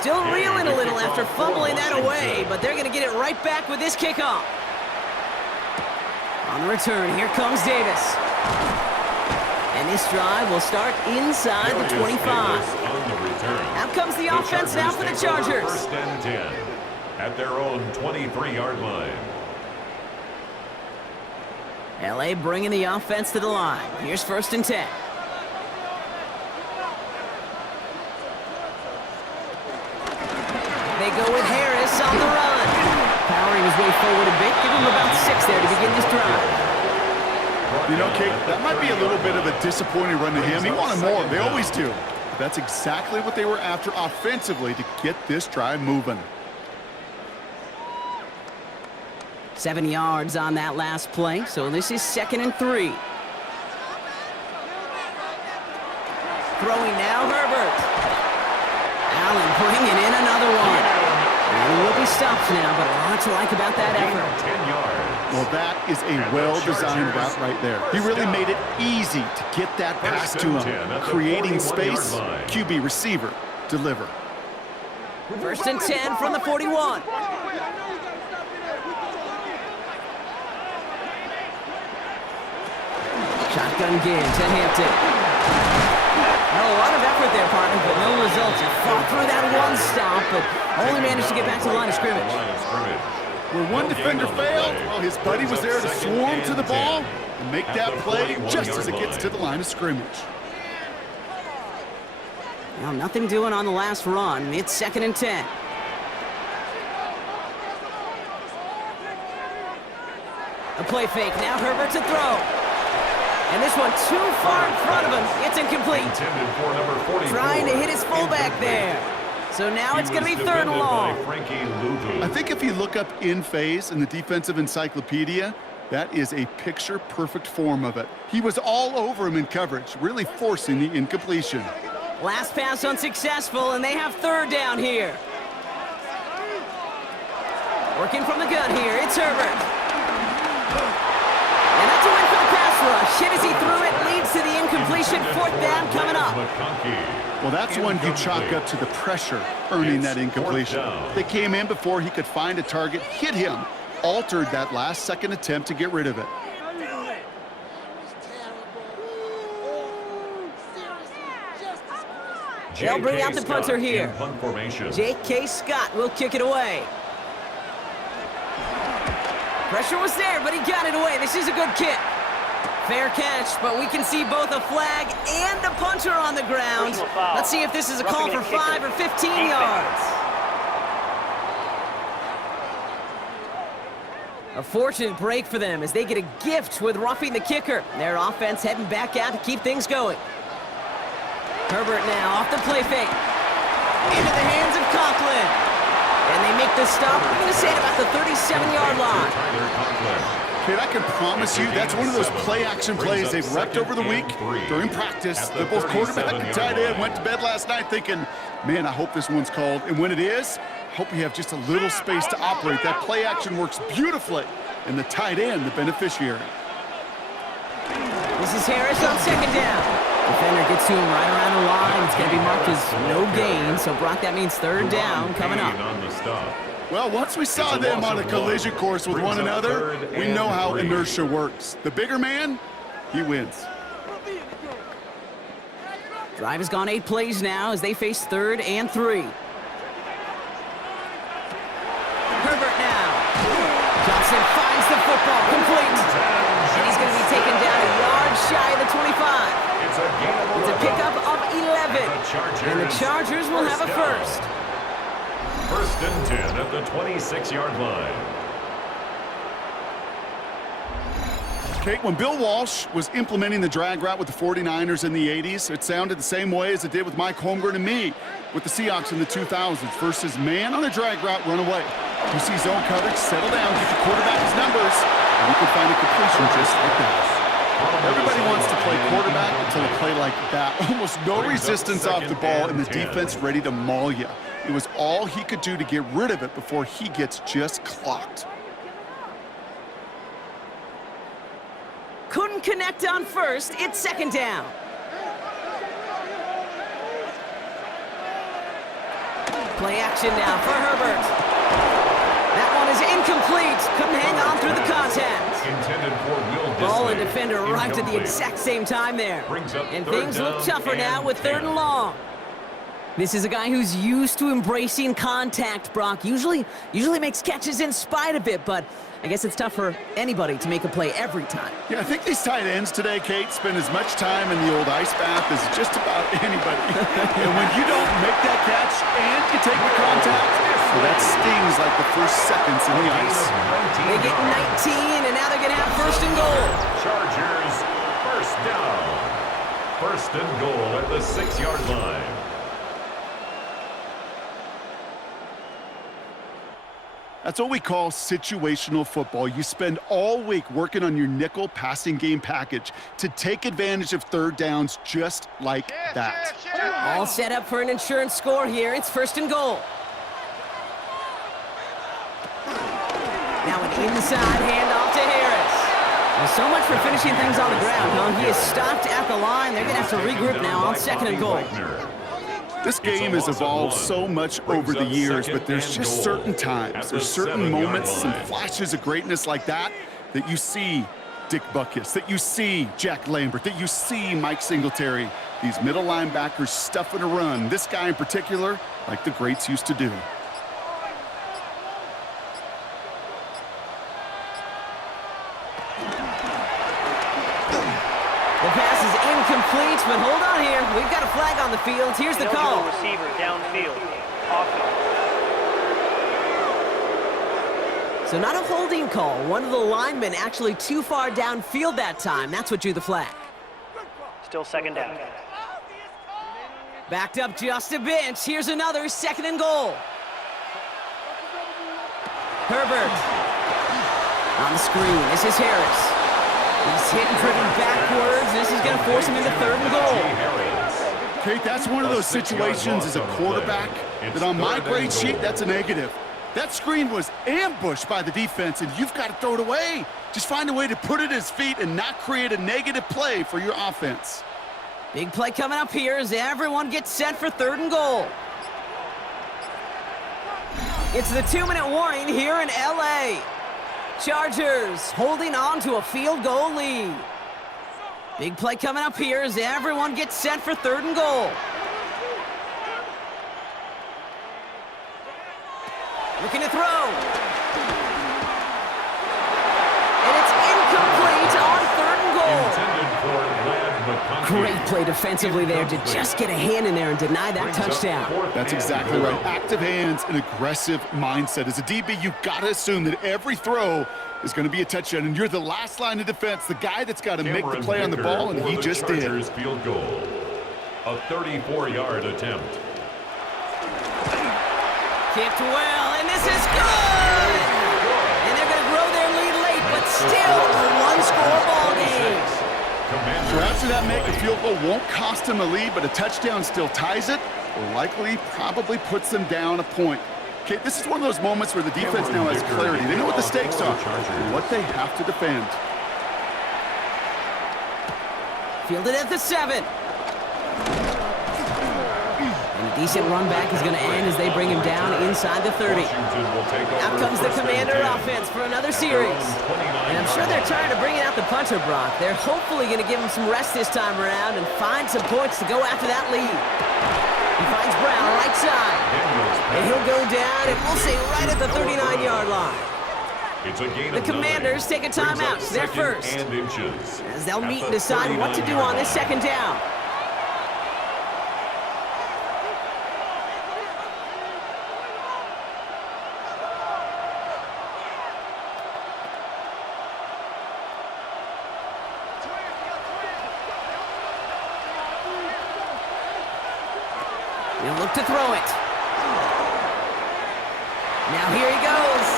Still reeling a little after fumbling that away, but they're going to get it right back with this kickoff. On the return, here comes Davis. And this drive will start inside the 25. on the return. Out comes the offense now for the Chargers. First and 10 at their own 23-yard line. LA bringing the offense to the line. Here's first and 10. They go with Harris on the run. Powering his way forward a bit. Give him about 6 there to begin this drive. You know, Kate, that might be a little bit of a disappointing run to him. He wanted more. They always do. But that's exactly what they were after offensively to get this drive moving. 7 yards on that last play, so this is 2nd and 3. Throwing now, Herbert. Allen bringing in another one. And he will be stopped now, but a lot to like about that effort. 10 yards. Well, that is a well-designed route right there. He really made it easy to get that pass to him. Creating space, QB receiver, deliver. First and 10 from the 41. Shotgun game to Hampton. A lot of effort there, partner, but no results. He fought through that one stop, but only managed to get back to the line of scrimmage. Where one defender failed, well, his buddy was there to swarm to the ball and make that play just as it gets to the line of scrimmage. Now, nothing doing on the last run. It's 2nd and 10. A play fake. Now Herbert to throw. And this one too far in front of him. It's incomplete. Trying to hit his fullback there. So now it's going to be 3rd and long. I think if you look up in phase in the defensive encyclopedia, that is a picture-perfect form of it. He was all over him in coverage, really forcing the incompletion. Last pass unsuccessful, and they have 3rd down here. Working from the gun here, it's Herbert. And that's a win for the pass rush. Hit as he threw it, leads to the incompletion. 4th down coming up. Well, that's one you chalk up to the pressure earning that incompletion. They came in before he could find a target, hit him, altered that last-second attempt to get rid of it. They'll bring out the punter here. J.K. Scott will kick it away. Pressure was there, but he got it away. This is a good kick. Fair catch, but we can see both a flag and a punter on the ground. Let's see if this is a call for 5 or 15 yards. A fortunate break for them as they get a gift with roughing the kicker. Their offense heading back out to keep things going. Herbert now off the play fake. Into the hands of Conklin. And they make the stop, we're going to say, at about the 37-yard line. Kid, I can promise you that's one of those play-action plays they've repped over the week during practice. The both quarterback and tight end went to bed last night thinking, man, I hope this one's called. And when it is, I hope we have just a little space to operate. That play-action works beautifully, and the tight end, the beneficiary. This is Harris on 2nd down. Defender gets to him right around the line. It's going to be marked as no gain. So, Brock, that means 3rd down coming up. Well, once we saw them on a collision course with one another, we know how inertia works. The bigger man, he wins. Drive has gone 8 plays now as they face 3rd and 3. Herbert now. Johnson finds the football complete. And he's going to be taken down a yard shy of the 25. It's a pickup of 11. And the Chargers will have a first. 1st and 10 at the 26-yard line. Kate, when Bill Walsh was implementing the drag route with the 49ers in the 80s, it sounded the same way as it did with Mike Holmgren and me with the Seahawks in the 2000s. Versus man on the drag route, run away. You see zone coverage, settle down, get your quarterback his numbers, and you can find a completion just like that. Everybody wants to play quarterback until they play like that. Almost no resistance off the ball and the defense ready to maul you. It was all he could do to get rid of it before he gets just clocked. Couldn't connect on first. It's 2nd down. Play action now for Herbert. That one is incomplete. Couldn't hang on through the contact. Ball and defender arrived at the exact same time there. And things look tougher now with 3rd and long. This is a guy who's used to embracing contact, Brock. Usually makes catches in spite of it, but I guess it's tough for anybody to make a play every time. Yeah, I think these tight ends today, Kate, spend as much time in the old ice bath as just about anybody. And when you don't make that catch and you take the contact, well, that stings like the first seconds in the ice. They get 19, and now they're going to have first and goal. Chargers, first down. First and goal at the 6-yard line. That's what we call situational football. You spend all week working on your nickel passing game package to take advantage of third downs just like that. All set up for an insurance score here. It's first and goal. Now an inside handoff to Harris. Well, so much for finishing things on the ground, huh? He is stopped at the line. They're going to have to regroup now on second and goal. This game has evolved so much over the years, but there's just certain times, there's certain moments and flashes of greatness like that that you see Dick Butkus, that you see Jack Lambert, that you see Mike Singletary. These middle linebackers stuffing a run. This guy in particular, like the greats used to do. The pass is incomplete, but hold on here. We've got a flag on the field. Here's the call. Receiver downfield. Offense. So not a holding call. One of the linemen actually too far downfield that time. That's what drew the flag. Still second down. Backed up just a bit. Here's another second and goal. Herbert. On the screen, this is Harris. He's hit and driven backwards. This is going to force him into third and goal. Kate, that's one of those situations as a quarterback that on my grade sheet, that's a negative. That screen was ambushed by the defense, and you've got to throw it away. Just find a way to put it at his feet and not create a negative play for your offense. Big play coming up here as everyone gets set for third and goal. It's the 2-minute warning here in L.A. Chargers holding on to a field goal lead. Big play coming up here as everyone gets set for third and goal. Looking to throw. And it's incomplete on third and goal. Great play defensively there to just get a hand in there and deny that touchdown. That's exactly right. Active hands and aggressive mindset. As a DB, you've got to assume that every throw is going to be a touchdown, and you're the last line of defense, the guy that's got to make the play on the ball, and he just did. Field goal. A 34-yard attempt. Kicked well, and this is good! And they're going to grow their lead late, but still a one-score ball game. So after that make, a field goal won't cost them a lead, but a touchdown still ties it, or likely probably puts them down a point. Okay, this is one of those moments where the defense now has clarity. They know what the stakes are and what they have to defend. Fielded at the 7. And a decent run back is going to end as they bring him down inside the 30. Out comes the Commander offense for another series. And I'm sure they're trying to bring it out the puncher, Brock. They're hopefully going to give him some rest this time around and find some points to go after that lead. He finds Brown right side. And he'll go down, and we'll say right at the 39-yard line. The Commanders take a timeout. They're first. As they'll meet and decide what to do on this second down. He'll look to throw it. Now here he goes.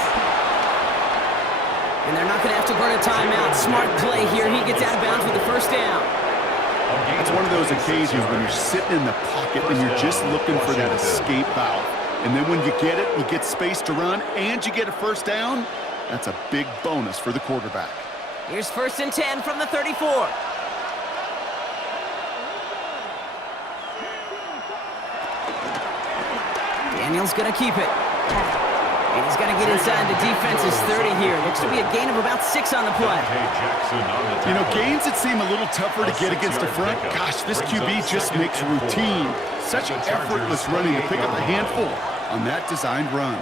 And they're not going to have to burn a timeout. Smart play here. He gets out of bounds with the first down. It's one of those occasions when you're sitting in the pocket and you're just looking for that escape valve. And then when you get it, you get space to run, and you get a first down. That's a big bonus for the quarterback. Here's first and 10 from the 34. Daniel's going to keep it. And he's got to get inside the defense's 30 here. Looks to be a gain of about 6 on the play. You know, gains that seem a little tougher to get against the front, gosh, this QB just makes routine Such effortless running to pick up a handful on that designed run.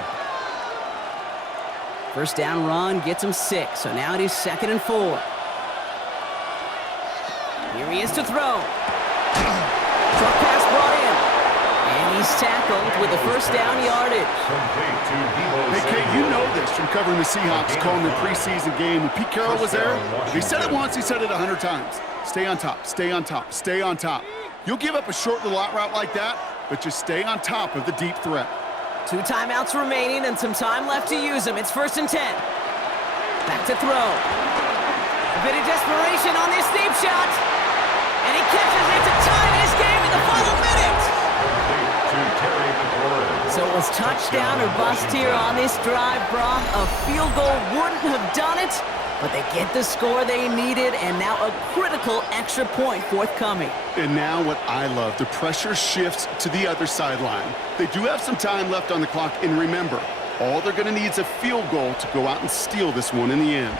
First down run gets him 6, so now it is 2nd and 4. Here he is to throw. Short pass brought in. And he's tackled with the first down yardage. Hey, Kate, you know this from covering the Seahawks, calling their preseason game. When Pete Carroll was there, he said it once, he said it 100 times. Stay on top, stay on top, stay on top. You'll give up a short little out route like that, but just stay on top of the deep threat. 2 timeouts remaining and some time left to use them. It's 1st and 10. Back to throw. A bit of desperation on this deep shot. And he catches it to tie this game in the final minute. So it was touchdown or bust here on this drive, Brock. A field goal wouldn't have done it, but they get the score they needed, and now a critical extra point forthcoming. And now what I love, the pressure shifts to the other sideline. They do have some time left on the clock, and remember, all they're going to need is a field goal to go out and steal this one in the end.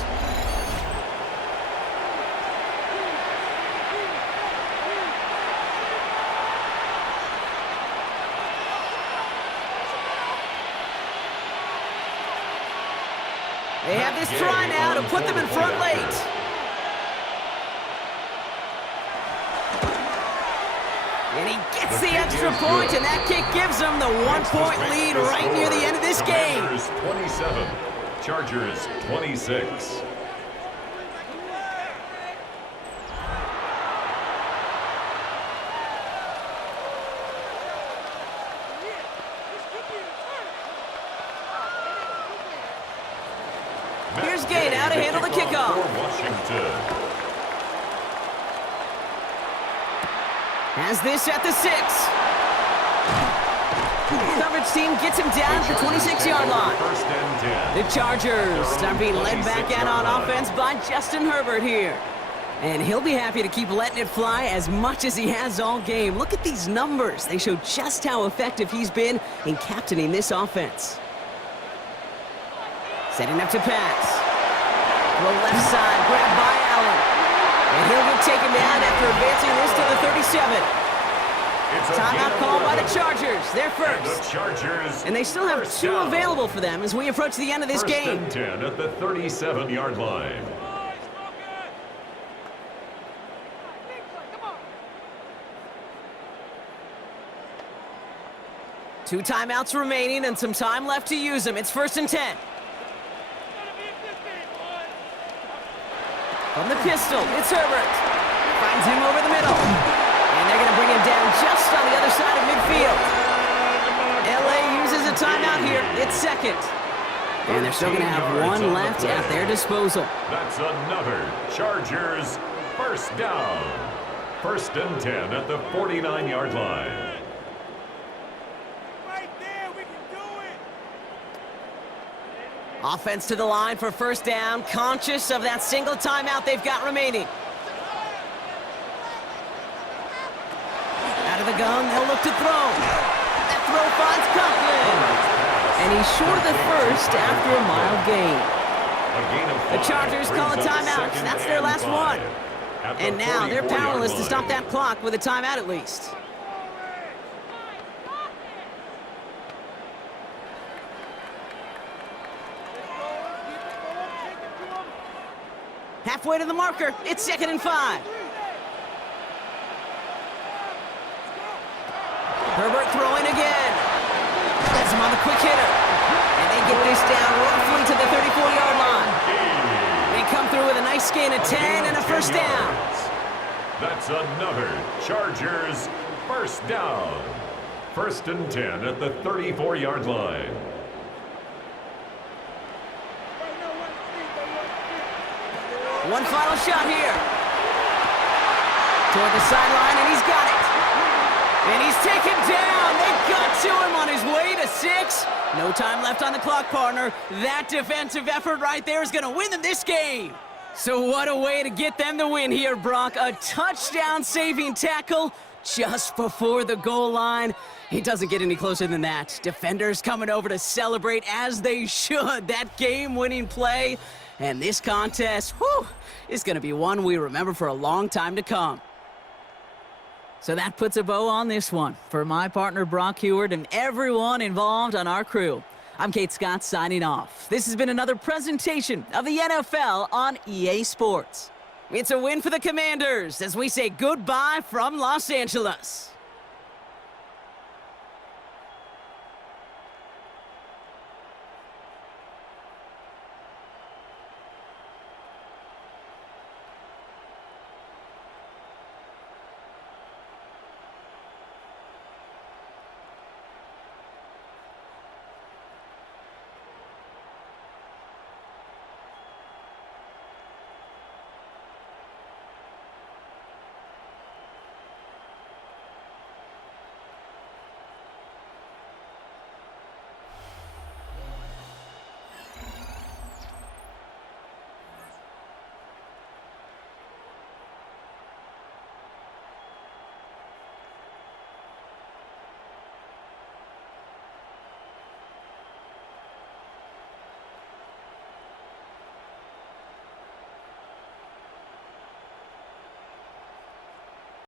They have this try now to put them in front late. And he gets the extra point, and that kick gives them the 1-point lead right near the end of this game. 27, Chargers 26. Here's Gay now to handle the kickoff. Washington. Has this at the 6. Coverage team gets him down at the 26-yard line. 1st and 10. The Chargers are being led back out on offense by Justin Herbert here. And he'll be happy to keep letting it fly as much as he has all game. Look at these numbers. They show just how effective he's been in captaining this offense. Setting up to pass. Throw left side, grabbed by Allen. And he'll get taken down after advancing this to the 37. Timeout call by the Chargers. They're first. And they still have 2 available for them as we approach the end of this game. 1st and 10 at the 37-yard line. Two timeouts remaining and some time left to use them. It's 1st and 10. From the pistol, it's Herbert. Finds him over the middle. And they're going to bring him down just on the other side of midfield. LA uses a timeout here. It's 2nd. And they're still going to have 1 left at their disposal. That's another Chargers 1st down. 1st and 10 at the 49-yard line. Offense to the line for 1st down, conscious of that single timeout they've got remaining. Out of the gun, they'll look to throw. That throw finds Conklin. And he's short of the 1st after a mild gain. The Chargers call a timeout. That's their last one. And now they're powerless to stop that clock with a timeout at least. Halfway to the marker, it's 2nd and 5. Herbert throwing again. Has him on the quick hitter. And they get this down roughly to the 34-yard line. They come through with a nice gain of 10 and a 1st down. That's another Chargers 1st down. 1st and 10 at the 34-yard line. One final shot here. Toward the sideline, and he's got it. And he's taken down. They got to him on his way to 6. No time left on the clock, partner. That defensive effort right there is going to win them this game. So what a way to get them the win here, Brock. A touchdown-saving tackle just before the goal line. It doesn't get any closer than that. Defenders coming over to celebrate as they should. That game-winning play. And this contest, whew, is going to be one we remember for a long time to come. So that puts a bow on this one. For my partner Brock Heward and everyone involved on our crew, I'm Kate Scott signing off. This has been another presentation of the NFL on EA Sports. It's a win for the Commanders as we say goodbye from Los Angeles.